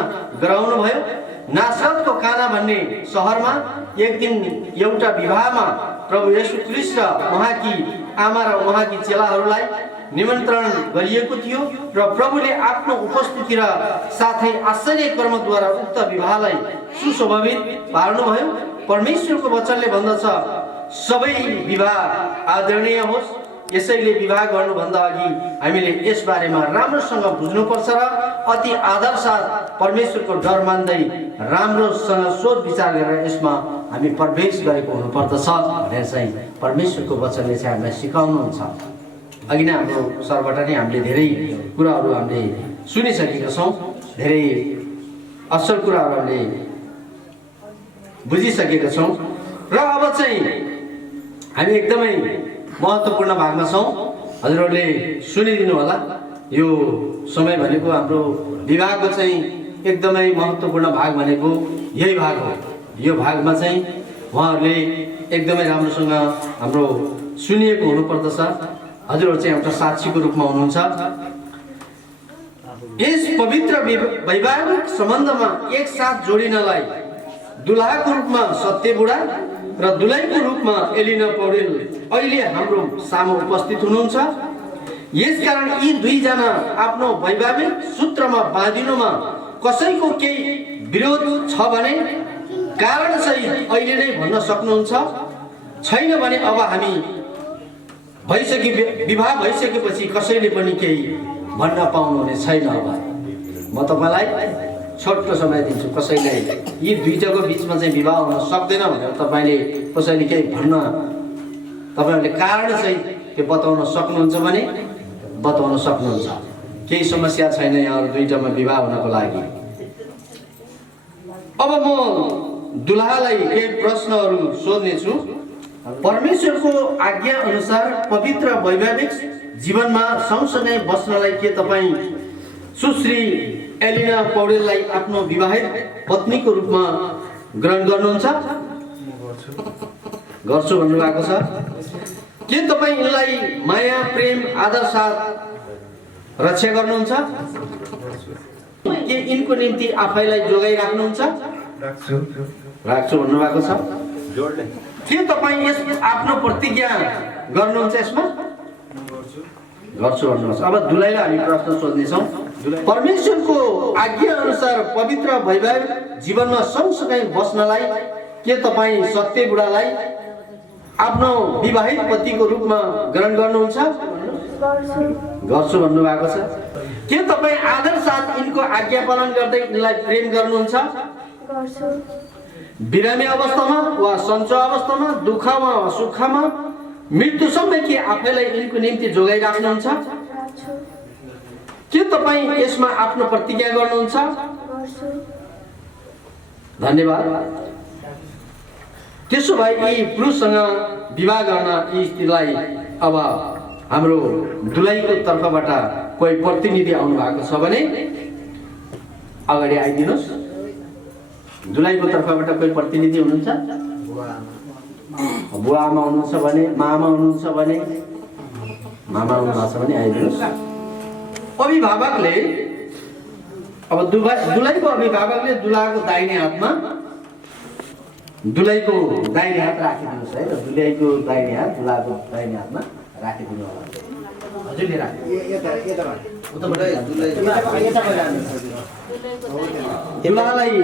गराउनु भयो। नासरतको काना भन्ने सहरमा एक दिन एउटा विवाहमा प्रभु येशू ख्रीष्ट र उहाँकी आमा र उहाँकी चेलाहरूलाई निमन्त्रण गरिएको थियो र प्रभुले आफ्नो उपस्थिति र साथै आश्चर्य कर्मद्वारा उक्त विवाहलाई सुशोभित पार्नुभयो। परमेश्वरको वचनले भन्दछ, सबै विवाह आदरणीय होस्। यसैले विवाह गर्नुभन्दा अघि हामीले यस बारेमा राम्रोसँग बुझ्नुपर्छ र अति आदर साथ परमेश्वरको डर मान्दै राम्रोसँग सोच विचार गरेर यसमा हामी प्रवेश गरेको हुनुपर्दछ भनेर चाहिँ परमेश्वरको वचनले चाहिँ हामीलाई सिकाउनुहुन्छ। अघि नै हाम्रो सरबाट नै हामीले धेरै कुराहरू हामीले सुनिसकेका छौँ, धेरै असल कुराहरू हामीले बुझिसकेका छौँ र अब चाहिँ हामी एकदमै महत्त्वपूर्ण भागमा छौँ। हजुरहरूले सुनिदिनु होला। यो समय भनेको हाम्रो विवाहको चाहिँ एकदमै महत्त्वपूर्ण भाग भनेको यही भाग हो। यो भागमा चाहिँ उहाँहरूले एकदमै राम्रोसँग हाम्रो सुनिएको हुनुपर्दछ। हजुरहरू चाहिँ एउटा साक्षीको रूपमा हुनुहुन्छ। यस पवित्र वैवाहिक सम्बन्धमा एक साथ जोडिनलाई दुल्हाको रूपमा सत्य बुढा र दुलहीको रूपमा एलिना पौडेल अहिले हाम्रो सामु उपस्थित हुनुहुन्छ। यसकारण यी दुईजना आफ्नो वैवाहिक सूत्रमा बाँधिनुमा कसैको केही विरोध छ भने कारण सहित अहिले नै भन्न सक्नुहुन्छ। छैन भने अब हामी विवाह भइसकेपछि कसैले पनि केही भन्न पाउनुहुने छैन। अब म तपाईँलाई छोटो समय दिन्छु, कसैले यी दुईटाको बिचमा चाहिँ विवाह हुन सक्दैन भनेर तपाईँले कसैले केही भन्न तपाईँहरूले कारण चाहिँ त्यो बताउन सक्नुहुन्छ भने बताउन सक्नुहुन्छ। केही समस्या छैन यहाँहरू दुईटामा विवाह हुनको लागि। अब म दुल्हालाई केही प्रश्नहरू सोध्नेछु। परमेश्वरको आज्ञा अनुसार पवित्र वैवाहिक जीवनमा सँगसँगै बस्नलाई के तपाईँ सुश्री एलिना पौडेललाई आफ्नो विवाहित पत्नीको रूपमा ग्रहण गर्नुहुन्छ? गर्छु भन्नुभएको छ। के तपाईँ यिनलाई माया, प्रेम, आदर साथ रक्षा गर्नुहुन्छ? के यिनको निम्ति आफैलाई जोगाइ राख्नुहुन्छ? राख्छु भन्नुभएको छ। के तपाईँ यस आफ्नो प्रतिज्ञा गर्नुहुन्छ? यसमा गर्छु भन्नुहुन्छ। अब दुलैलाई हामी प्रश्न सोध्नेछौँ। परमेश्वरको आज्ञा अनुसार पवित्र वैवाहिक जीवनमा सँगसँगै बस्नलाई के तपाईँ सत्य बुढालाई आफ्नो विवाहित पतिको रूपमा ग्रहण गर्नुहुन्छ? गर्छु भन्नुभएको छ। के तपाईँ आदर साथ यिनको आज्ञा पालन गर्दै यिनलाई प्रेम गर्नुहुन्छ? बिरामी अवस्थामा वा सन्चो अवस्थामा, दुःखमा वा सुखमा, मृत्युसम्म के आफैलाई यिनको निम्ति जोगाइ राख्नुहुन्छ? के तपाईँ यसमा आफ्नो प्रतिज्ञा गर्नुहुन्छ? धन्यवाद। त्यसो भए यी पुरुषसँग विवाह गर्न यी स्त्रीलाई अब हाम्रो दुलैको तर्फबाट कोही प्रतिनिधि आउनु भएको छ भने अगाडि आइदिनुहोस्। दुलैको तर्फबाट कोही प्रतिनिधि हुनुहुन्छ? बुवा आमा हुनुहुन्छ भने, मामा हुनुहुन्छ भने, मामा हुनुहुन्छ भने आइदिनुहोस्। अभिभावकले अब दुलैको अभिभावकले दुलाको दाहिने हातमा दुलैको दाहिने हात राखिदिनुहोस् है। दुलैको दाहिने हात दुलाको दाहिने हातमा राखिदिनु होला। हजुरले दुलालाई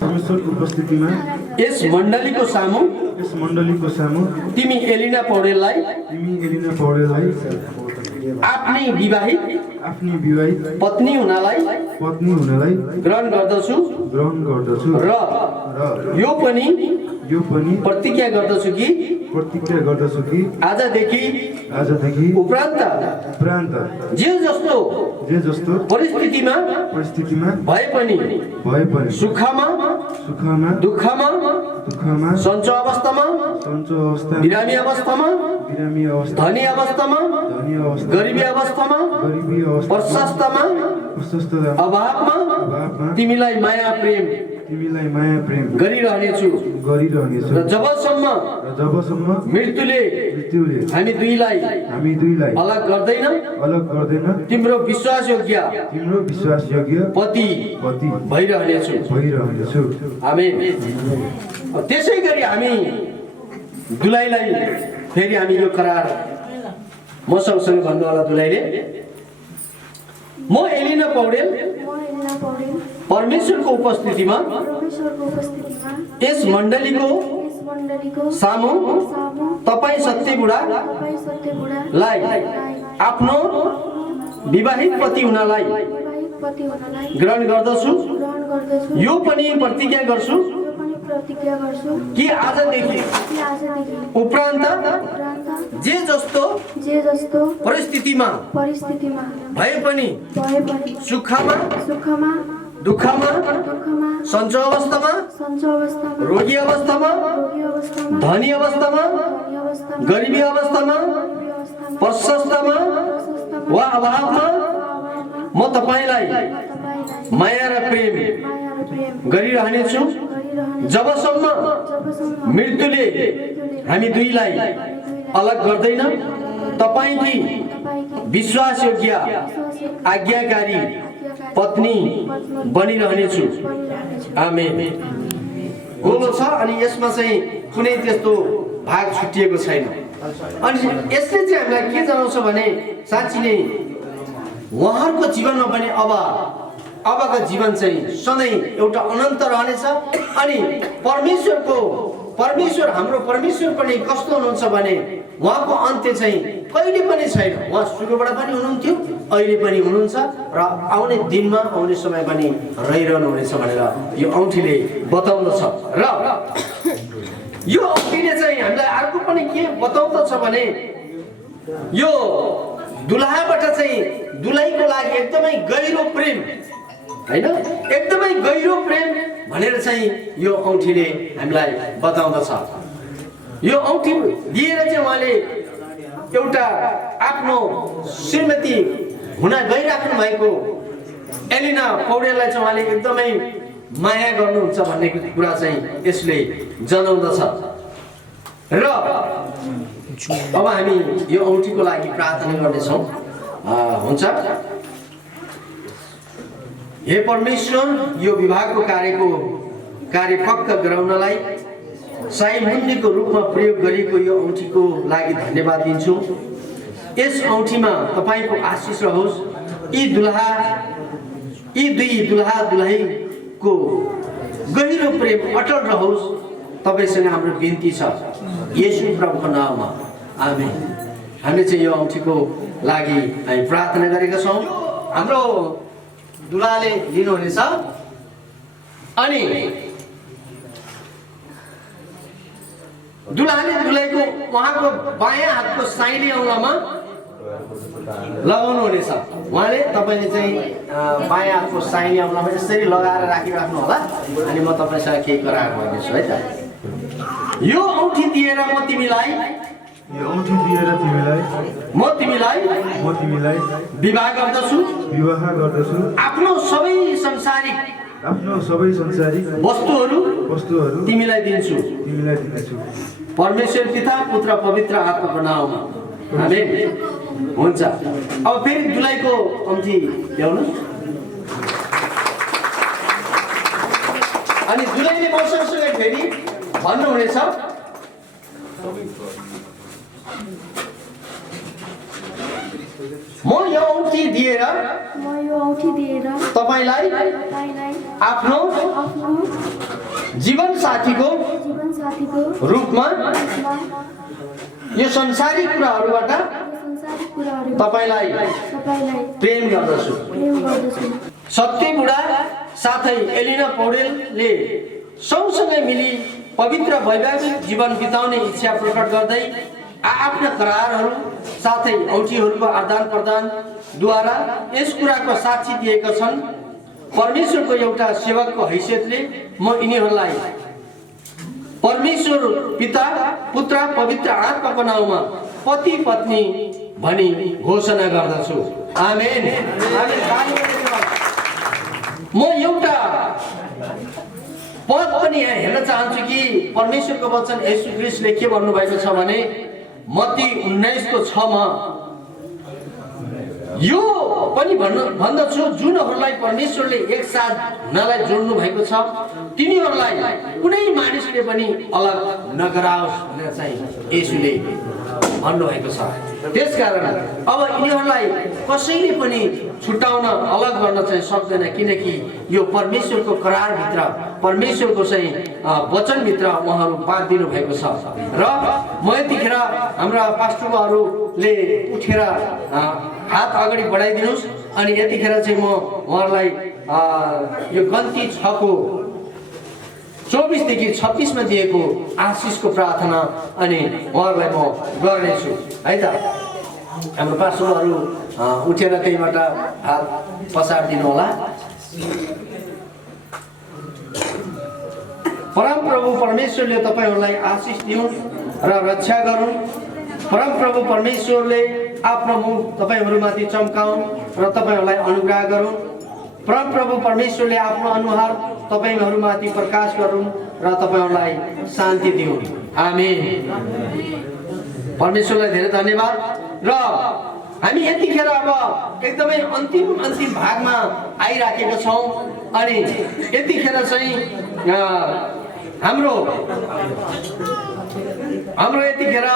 परमेश्वरको उपस्थितिमा यस मण्डलीको सामु तिमी एलिना पौडेललाई आफ्नी विवाहित पत्नी हुनलाई ग्रहण गर्दछु र यो पनि प्रतिज्ञा गर्दछु कि आजदेखि उपरान्त जे जस्तो परिस्थितिमा भए पनि सुखमा दुःखमा सन्चो अवस्थामा बिरामी अवस्थामा धनी अवस्थामा गरिबी अवस्थामा प्रशस्तमा अभावमा तिमीलाई माया प्रेम गरिरहनेछु र जबसम्म मृत्युले हामी दुईलाई अलग गर्दैन तिम्रो विश्वासयोग्य पति भइरहनेछु। आमेन। त्यसै गरी हामी दुलैलाई फेरि हामी यो करार म सँगसँगै भन्नु होला। दुलैले म एलिना पौडेल परमेश्वरको उपस्थितिमा यस मण्डलीको सामु तपाईँ सत्य बुढालाई आफ्नो विवाहित पति हुनलाई ग्रहण गर्दछु। यो पनि प्रतिज्ञा गर्छु कि आजदेखि उपरान्त जे जस्तो परिस्थितिमा भए पनि सुखमा दुःखमा सन्चो अवस्थामा रोगी अवस्थामा धनी अवस्थामा गरिबी अवस्थामा प्रशस्तमा वा अभावमा म तपाईलाई माया र प्रेम गरिरहनेछु जबसम्म मृत्युले हामी दुईलाई अलग गर्दैन। तपाईकी विश्वासयोग्य आज्ञाकारी पत्नी बनिरहनेछु। आमेन। गोलो छ अनि यसमा चाहिँ कुनै त्यस्तो भाग छुटिएको छैन। अनि यसले चाहिँ हामीलाई के जनाउँछ भने साँच्चै नै उहाँहरूको जीवनमा पनि अबका जीवन चाहिँ सधैँ एउटा अनन्त रहनेछ। अनि परमेश्वर हाम्रो परमेश्वर पनि कस्तो हुनुहुन्छ भने उहाँको अन्त्य चाहिँ कहिले पनि छैन। उहाँ सुरुबाट पनि हुनुहुन्थ्यो, अहिले पनि हुनुहुन्छ र आउने दिनमा आउने समय पनि रहिरहनु हुनेछ भनेर यो औँठीले बताउँदछ। र यो औँठीले चाहिँ हामीलाई अर्को पनि के बताउँदछ भने यो दुलहाबाट चाहिँ दुलहीको लागि एकदमै गहिरो प्रेम, हैन, एकदमै गहिरो प्रेम भनेर चाहिँ यो औँठीले हामीलाई बताउँदछ। यो औँठी दिएर चाहिँ उहाँले एउटा आफ्नो श्रीमती हुन गइराख्नु भएको एलिना पौडेललाई चाहिँ उहाँले एकदमै माया गर्नुहुन्छ भन्ने कुरा चाहिँ यसले जनाउँदछ। र अब हामी यो औँठीको लागि प्रार्थना गर्नेछौँ। हुन्छ। हे परमेश्वर, यो विवाहको कार्य पक्का गराउनलाई साई मूल्यको रूपमा प्रयोग गरिएको यो औँठीको लागि धन्यवाद दिन्छु। यस औँठीमा तपाईँको आशिष रहोस्। यी दुई दुलहा दुलहीको गहिरो प्रेम अटल रहोस्। तपाईँसँग हाम्रो बिन्ती छ, येशू प्रभुको नाममा, आमेन। हामीले चाहिँ यो औँठीको लागि हामी प्रार्थना गरेका छौँ। हाम्रो दुलहाले लिनुहुनेछ अनि दुलहाले दुलहीको उहाँको बायाँ हातको साइली औँलामा लगाउनु हुनेछ। उहाँले तपाईँले चाहिँ बायाँ हातको साइली औँलामा यसरी लगाएर राखिराख्नु होला अनि म तपाईँसँग केही करार गर्नेछु है त। यो औँठी दिएर म तिमीलाई विवाह गर्दछु आफ्नो सबै संसारिक वस्तुहरू तिमीलाई दिन्छु। परमेश्वर पिता, पुत्र, पवित्र आत्माको नाममा, आमेन। हुन्छ। अब फेरि दुलहीको औँठी ल्याउनु अनि दुलहीले मसँगसँगै फेरि भन्नुहुनेछ, म यो औँठी दिएर तपाईलाई आफ्नो जीवन साथीको रूपमा यो संसारिक कुराहरूबाट तपाईलाई प्रेम गर्दछु। सत्य बुढा साथै एलिना पौडेलले सँगसँगै मिली पवित्र वैवाहिक जीवन बिताउने इच्छा प्रकट गर्दै आफ्ना करारहरू साथै औँठीहरूको आदान प्रदानद्वारा यस कुराको साक्षी दिएका छन्। परमेश्वरको एउटा सेवकको हैसियतले म यिनीहरूलाई परमेश्वर पिता, पुत्र, पवित्र आत्माको नाममा पति पत्नी भनी घोषणा गर्दछु। आमेन। म एउटा पद पनि हेर्न चाहन्छु कि परमेश्वरको वचन येशू ख्रीष्टले के भन्नुभएको छ भने मत्ती 19:6 यो पनि भन्दछु, जुनहरूलाई परमेश्वरले एकसाथ हुनलाई जोड्नु भएको छ तिनीहरूलाई कुनै मानिसले पनि अलग नगराओस् भनेर चाहिँ येशूले भन्नुभएको छ। त्यसकारण अब यिनीहरूलाई कसैले पनि छुटाउन अलग गर्न चाहिँ सक्दैन, किनकि यो परमेश्वरको करारभित्र, परमेश्वरको चाहिँ वचनभित्र उहाँहरू बाँधिदिनु भएको छ। र म यतिखेर हाम्रा पास्टरहरूले उठेर हात अगाडि बढाइदिनुहोस् अनि यतिखेर चाहिँ म उहाँहरूलाई यो गन्ती 6:24 देखि 26 दिएको आशिषको प्रार्थना अनि उहाँहरूलाई म गर्नेछु है त। हाम्रो पास्टरहरू उठेर त्यहीबाट हात पसारिदिनु होला। परमप्रभु परमेश्वरले तपाईँहरूलाई आशिष दिउन् र रक्षा गरून्। परमप्रभु परमेश्वरले आफ्नो मुख तपाईँहरूमाथि चम्काउन् र तपाईँहरूलाई अनुग्रह गरून्। परमप्रभु परमेश्वरले आफ्नो अनुहार तपाईँहरूमाथि प्रकाश गरून् र तपाईँहरूलाई शान्ति दिउन्। आमेन। परमेश्वरलाई धेरै धन्यवाद। र हामी यतिखेर अब एकदमै अन्तिम भागमा आइराखेका छौँ अनि यतिखेर चाहिँ हाम्रो यतिखेर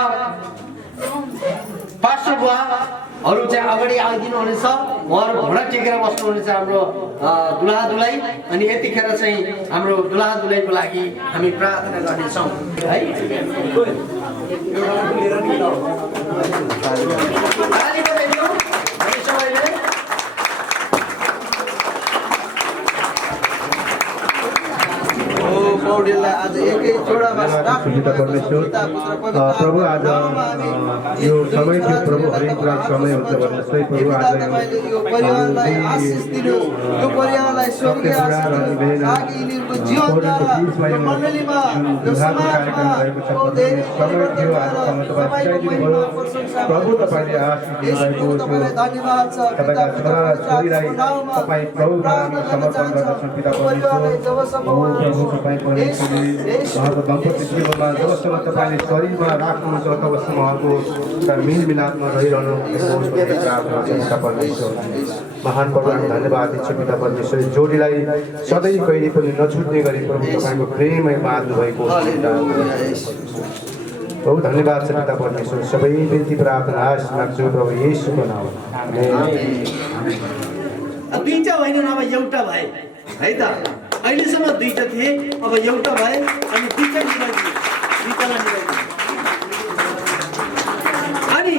पास्टर बुवाहरू चाहिँ अगाडि आइदिनु हुनेछ। उहाँहरू घोडा टेकेर बस्नुहुनेछ हाम्रो दुलहा दुलही अनि यतिखेर चाहिँ हाम्रो दुलहा दुलहीको लागि हामी प्रार्थना गर्नेछौँ है। ताली बजाइदियौ हामी सबैले। पौडेललाई आज एकैचोटमा सुचिता परमेश्वर प्रभु आज यो समय थियो प्रभु हरेक कुरा समय हुन्छ भन्ने सही प्रभु आज यो परिवारलाई आशिष दिनुहोस्, यो परिवारलाई स्वर्गीय आशिष दिनुहोस्, ताकि यिनीहरूको जीवनद्वारा यो मण्डलीमा यो समाजमा समय थियो आजसम्म प्रभु तपाईँले आशिष दिनुभएको थियो। धन्यवाद छ तपाईँका छोरा छोरीलाई तपाईँ प्रभुमा समर्पण गर्दछन् पिता परमेश्वर। तपाईँ परमेश्वरले उहाँको दम्पति जीवनमा जबसम्म तपाईँले शरीरमा राख्नुहुन्छ तबसम्म उहाँको मेलमिलापमा रहिरहनु प्रार्थना छ पिता परमेश्वर। महान प्रभु हामी धन्यवाद दिन्छौँ पिता परमेश्वर। जोडीलाई सधैँ कहिले पनि नछुट्ने गरी प्रभु तपाईँको प्रेममै बाँध्नु भएको प्रभु धन्यवाद छ पिता परमेश्वर। सबै बिन्ती प्रार्थना आशिष माग्छु प्रभु येशूको नाममा दुईटा होइन अब एउटा भए है त। अहिलेसम्म दुईटा थिए, अब एउटा भए अनि दुईटा मिलाइदिए, दुईटालाई मिलाइदिए। अनि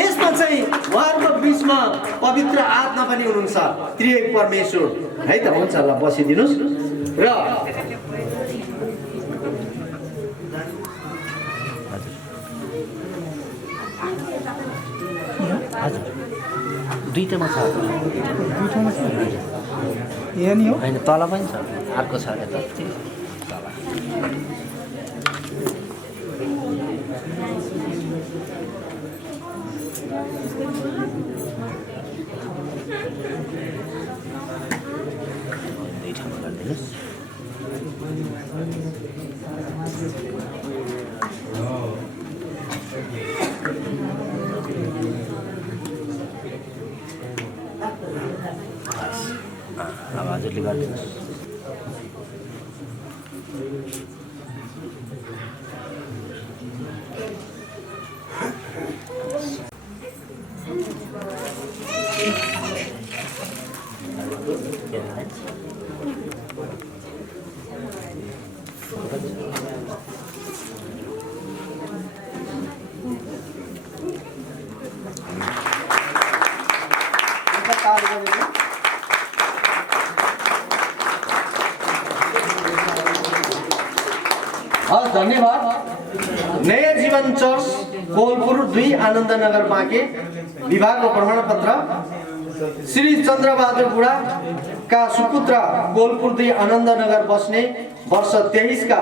यसमा चाहिँ उहाँहरूको बिचमा पवित्र आत्मा पनि हुनुहुन्छ, त्रिएक परमेश्वर है त। हुन्छ ल बसिदिनुहोस् र दुईटामा छ, होइन तल पनि छ, अर्को छ अरे त तल। दुईटामा गरिदिनुहोस्। अब हजुरले गरिदिनुहोस्। धन्यवाद। नयाँ जीवन चर्च कोलपुर 2 आनन्दनगर बाँके विभागको प्रमाण पत्र श्री चन्द्रबहादुर बुढा का सुपुत्र कोलपुर 2 आनन्दनगर बस्ने वर्ष 23 का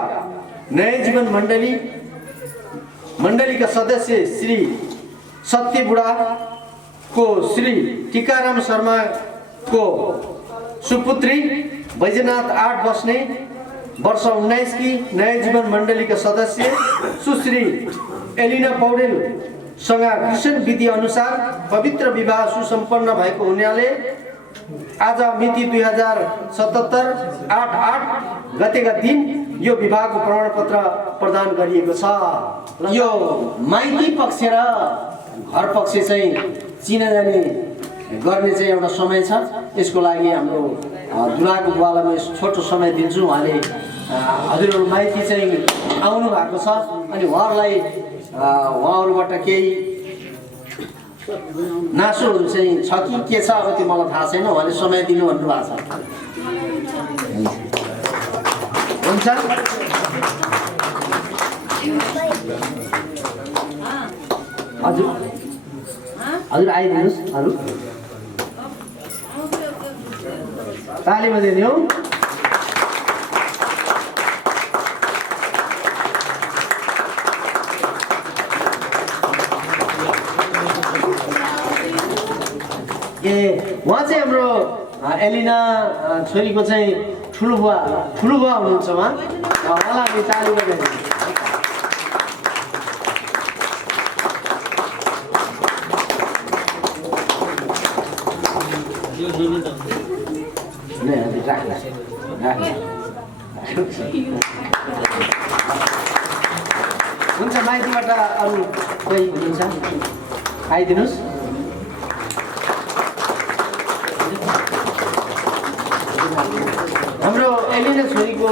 नयाँ जीवन मण्डली का सदस्य श्री सत्य बुढा को श्री टीकाराम शर्मा को सुपुत्री बैजनाथ 8 बस्ने वर्ष 19 की नयाँ जीवन मण्डली का सदस्य सुश्री एलिना पौडेल सँग कृष्ण विधि अनुसार पवित्र विवाह सुसम्पन्न भएको हुनाले आज मिति 2077 8/8 गतेका दिन यो विवाहको प्रमाणपत्र प्रदान गरिएको छ। यो माइती पक्ष र घर पक्ष चाहिँ चिनाजानी गर्ने चाहिँ एउटा समय छ। यसको लागि हाम्रो दुलाको बुवालाई म छोटो समय दिन्छु। उहाँले हजुरहरू माइती चाहिँ आउनु भएको छ अनि उहाँहरूबाट केही नासोहरू चाहिँ छ कि के छ अब त्यो मलाई थाहा छैन। उहाँले समय दिनु भन्नुभएको छ। हुन्छ हजुर आइदिनुहोस्। अरू ताली बजाइदिनु। उहाँ चाहिँ हाम्रो एलिना छोरीको चाहिँ ठुलो बुवा हुनुहुन्छ। उहाँलाई हामी ताली बजाइदिन्छौँ। हुन्छ माइतीबाट अरू कोही हुनुहुन्छ आइदिनुहोस्। हाम्रो एलिना छोरीको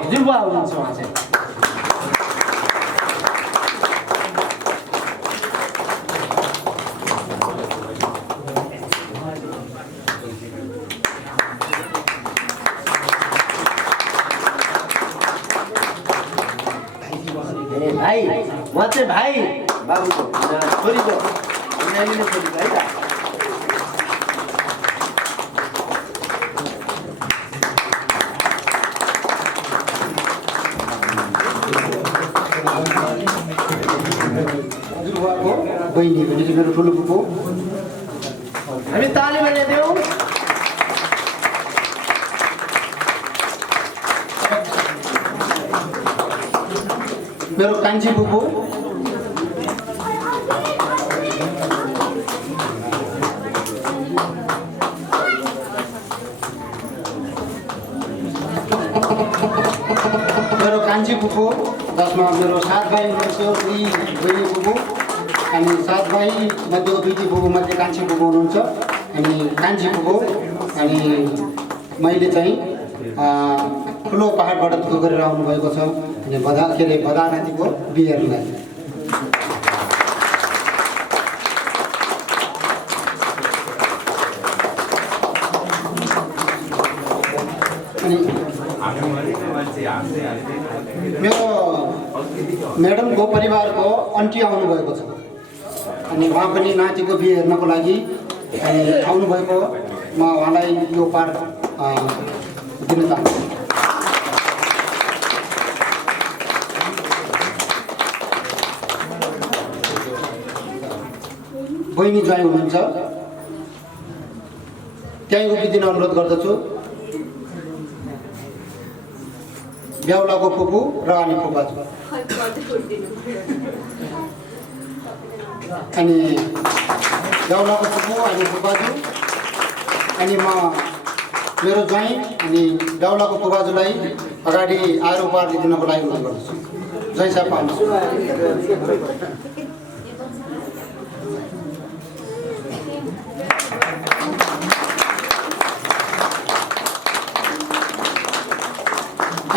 हजुरबुवा हुनुहुन्छ। उहाँ चाहिँ उहाँ चाहिँ भाइ बाबुको छोरीको नानीले छोरीको है त। हजुरबाको बहिनी भनेको मेरो ठुलो फुपू। हामी ताली बजाइदेऊ। मेरो कान्छी फुपू। मेरो कान्छी फुपू जसमा मेरो 7 भाइ हुनुहुन्छ, 2 बहिनी फुपू अनि 7 भाइ मध्येको 2 फुपू मध्ये कान्छी फुपू हुनुहुन्छ अनि कान्छी फुपू अनि मैले चाहिँ ठुलो पहाडबाट दुःख गरेर आउनुभएको छ अनि बदानाथीको बिहेहरूलाई। अनि मेरो म्याडमको परिवारको आन्टी आउनुभएको छ अनि उहाँ पनि नातिको बिहे हेर्नको लागि अनि आउनुभएको, म उहाँलाई यो उपहार दिन चाहन्छु। बहिनी ज्वाइँ हुनुहुन्छ, त्यहीँ उभिदिन अनुरोध गर्दछु। ब्याउलाको फुपू र अनि फुपाजु अनि ब्याउलाको फुपू अनि फुपाजु अनि म मेरो ज्वाइँ अनि ब्याउलाको फुपाजुलाई अगाडि आएर उपहार दिनको लागि अनुरोध गर्दछु। जय साहब पाउनुहोस्।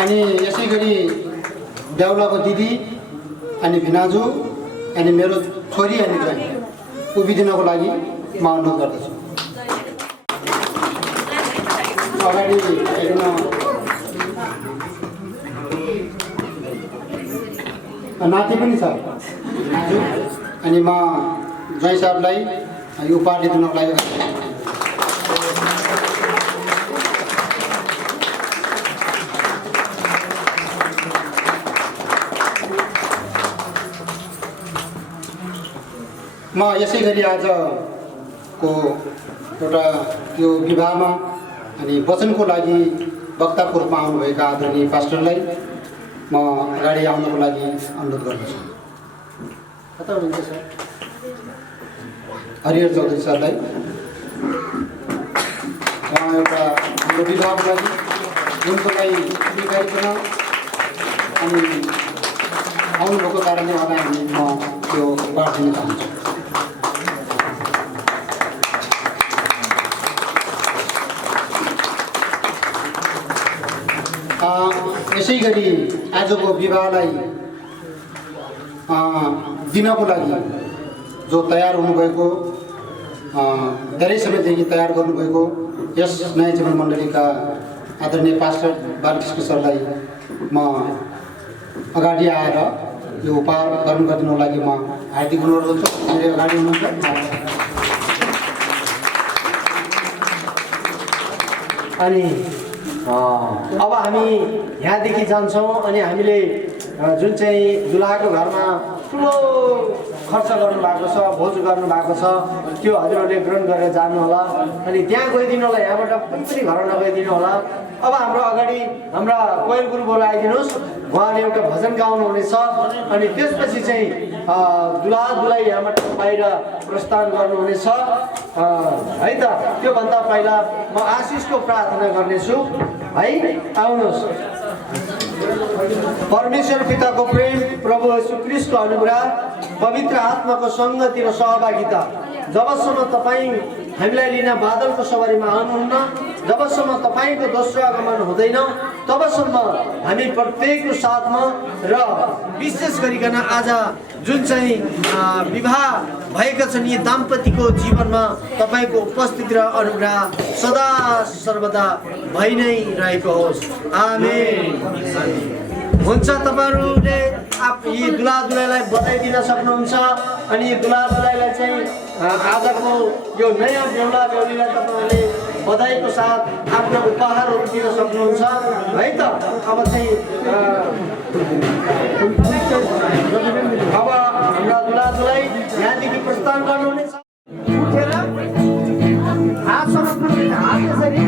अनि यसै गरी ब्याउलाको दिदी अनि भिनाजु अनि मेरो छोरी अनि ज्वाइँ उभिदिनको लागि म अनुरोध गर्दछु। अगाडि हेर्न नाति पनि छ अनि म ज्वाइँ साहबलाई यो उपहार दिनको लागि म यसै गरी आजको एउटा यो विवाहमा अनि वचनको लागि वक्ताको रूपमा आउनुभएका आदरणीय पास्टरलाई म अगाडि आउनको लागि अनुरोध गर्दछु। कता हुनुहुन्छ सर? हरिहर चौधरी सरलाई उहाँ एउटा हाम्रो विवाहको लागि जुनको लागि स्वीकारिकन अनि आउनुभएको कारणले उहाँलाई हामी म त्यो उपहार दिन चाहन्छु। यसै गरी आजको विवाहलाई दिनको लागि जो तयार हुनुभएको, धेरै समयदेखि तयार गर्नुभएको यस नयाँ जीवन मण्डलीका आदरणीय पास्टर बालकृष्ण सरलाई म अगाडि आएर यो उपहार गर्नुको लागि म हार्दिक अनुरोध गर्छु। मेरो अगाडि हुनुहुन्छ। अनि अब हामी यहाँदेखि जान्छौँ अनि हामीले जुन चाहिँ दुलाको घरमा ठुलो खर्च गर्नुभएको छ, भोज गर्नुभएको छ, त्यो हजुरहरूले ग्रहण गरेर जानु होला अनि त्यहाँ गइदिनु होला। यहाँबाट पनि घर नगइदिनु होला। अब हाम्रो अगाडि हाम्रा कोयल गुरु बोलाइदिनुहोस्, उहाँले एउटा भजन गाउनुहुनेछ अनि त्यसपछि चाहिँ दुला दुलाई यहाँबाट बाहिर प्रस्थान गर्नुहुनेछ है त। त्योभन्दा पहिला म आशिषको प्रार्थना गर्नेछु है। आउनुहोस्। परमेश्वर पिताको प्रेम, प्रभु येशू ख्रीष्टको अनुग्रह, पवित्र आत्माको सङ्गति र सहभागिता जबसम्म तपाईँ हामीलाई लिन बादलको सवारीमा आउनुहुन्न, जबसम्म तपाईँको दोस्रो आगमन हुँदैन, तबसम्म हामी प्रत्येकको साथमा र विशेष गरिकन आज जुन चाहिँ विवाह भएका छन् यी दाम्पत्यको जीवनमा तपाईँको उपस्थिति र अनुग्रह सदा सर्वदा भइ नै रहेको होस्। आमेन। हुन्छ, तपाईँहरूले यी दुला दुलाईलाई बधाई दिन सक्नुहुन्छ। अनि दुला दुलाईलाई चाहिँ आजको यो नयाँ बेहुला बेहुलीलाई तपाईँहरूले बधाईको साथ आफ्नो उपहारहरू दिन सक्नुहुन्छ है त। अब चाहिँ अब हाम्रा दुला दुलाई यहाँदेखि प्रस्थान गर्नुहुनेछ। उठेर हात समाउनु, हात यसरी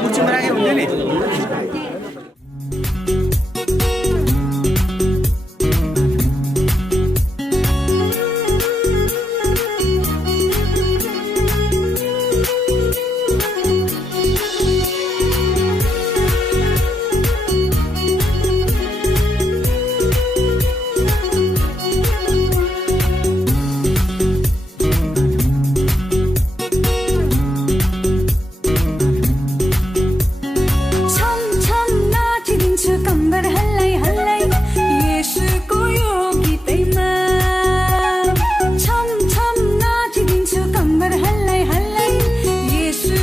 कुर्सीमा राखे हुन्थ्यो नि। छम छम नाचिदिन्छु कम्बर हल्लाई हल्लाई येशू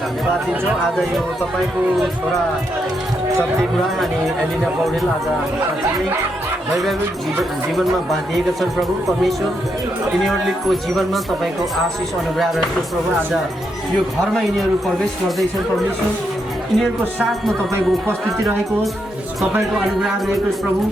धन्यवाद दिन्छौँ। आज यो तपाईँको छोरा शक्ति बुढा अनि एलिना पौडेल आज साँच्चै नै वैवाहिक जीवनमा बाँधिएका छन्। प्रभु परमेश्वर यिनीहरूको जीवनमा तपाईँको आशिष अनुग्रह रहेको प्रभु। आज यो घरमा यिनीहरू प्रवेश गर्दैछन्। परमेश्वर यिनीहरूको साथमा तपाईँको उपस्थिति रहेको होस्, तपाईँको अनुग्रह रहेको होस् प्रभु।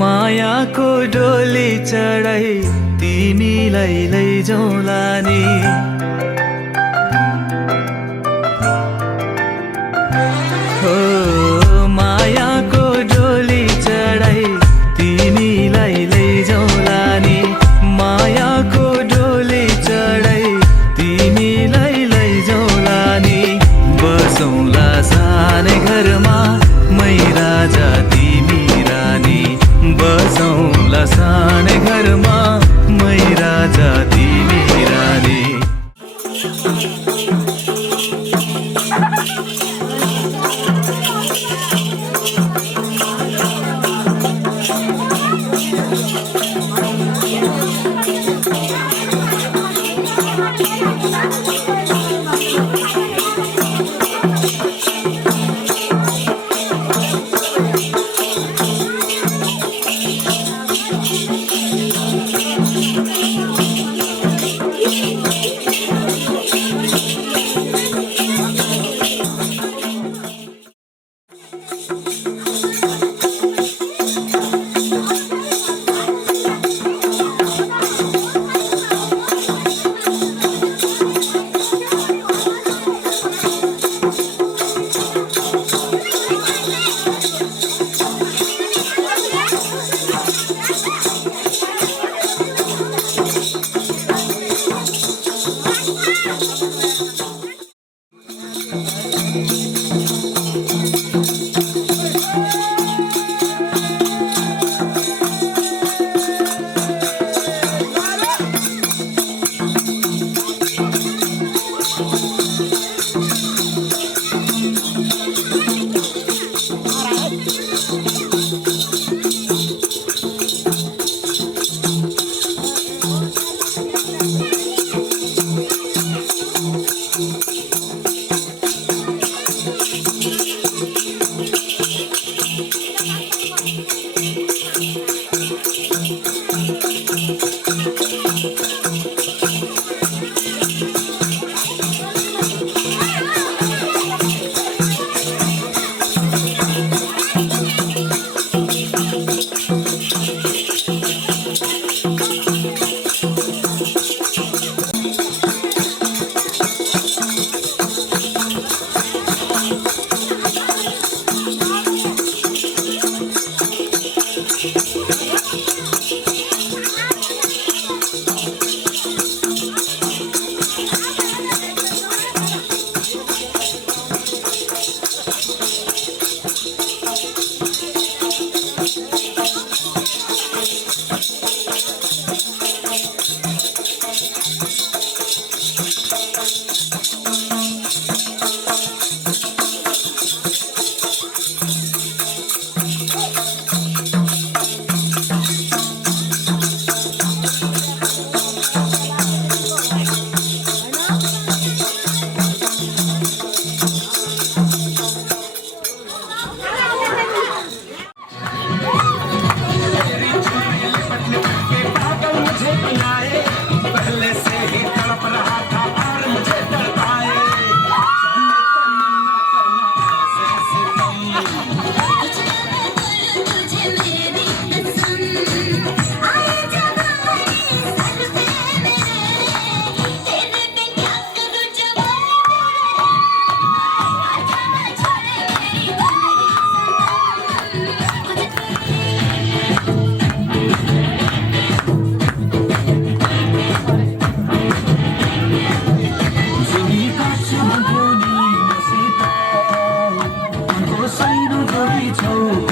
मायाको डोली चढाई तिमीलाई लैजाउँला नि। हो मायाको डोली चढाई तिमीलाई लैजाउँला नि। मायाको डोली चढाई तिमीलाई लैजाउँला नि। बसौँला सानै घरमा मै राजा तिमी रानी। बसौँला सानै घरमा मै राजा तिमी रानी।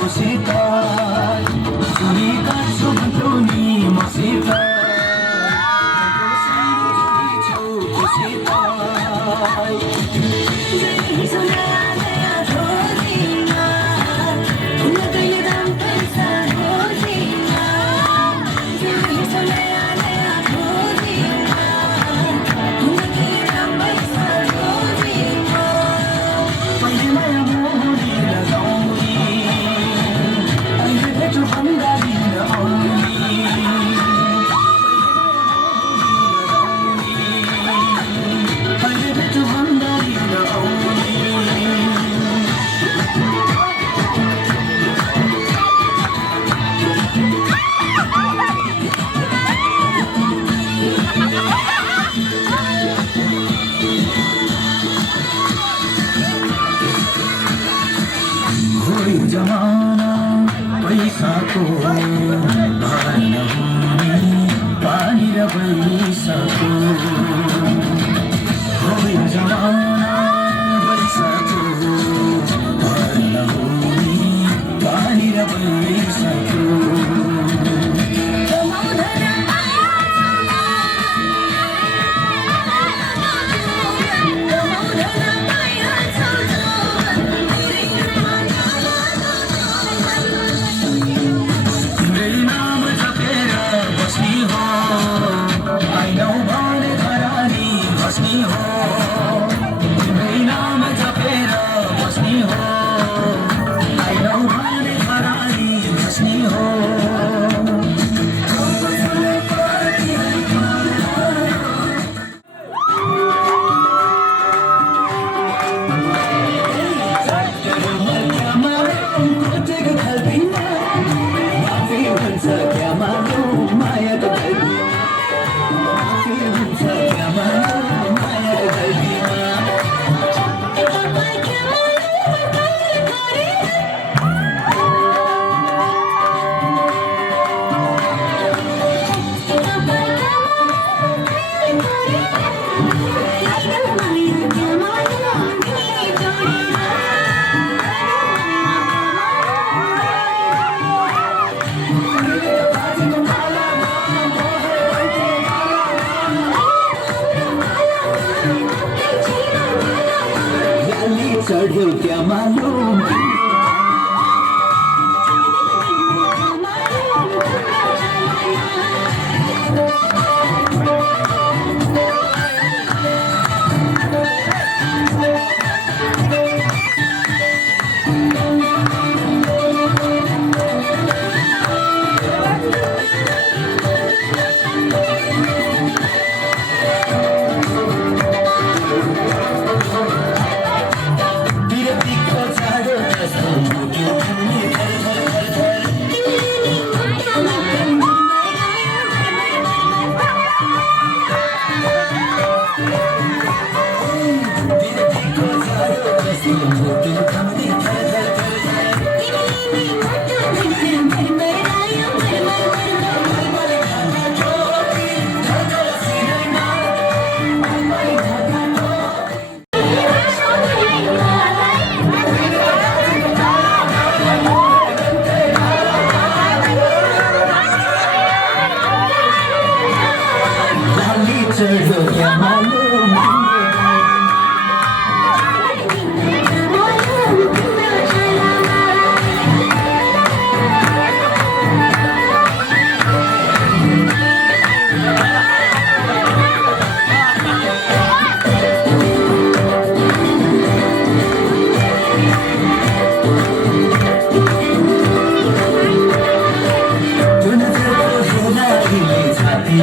मसित सुनेका छु भन्थ्यौ नि मसित जमाना पैसाको भार नहुने पानी र पैसाको जमाना पैसाको भार नहुने पानी र पैसाको चढ्यो क्या मालूम चढ्यो क्या मालूम छाती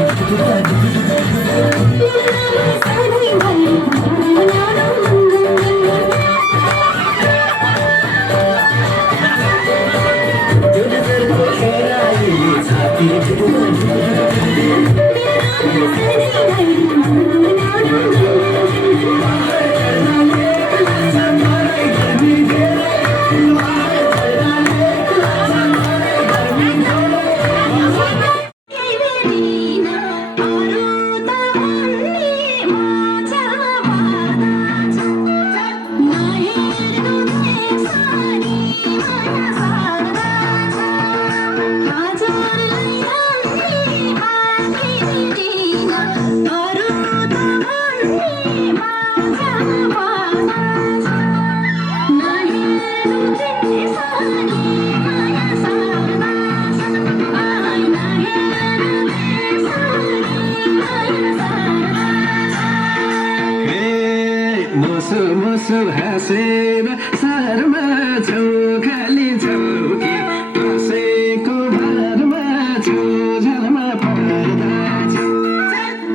मुसु मुसु हाँसेर सहरमा छौ खाली छौ कि कसैको भरमा छौ झलमा पर्दा छौ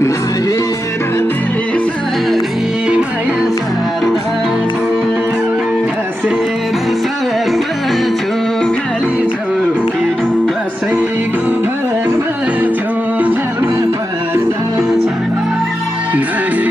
लागेर त्यसरी माया सार्दा छौ हाँसेर सहरमा छौ खाली छौ कि कसैको भरमा छौ झलमा पर्दा छौ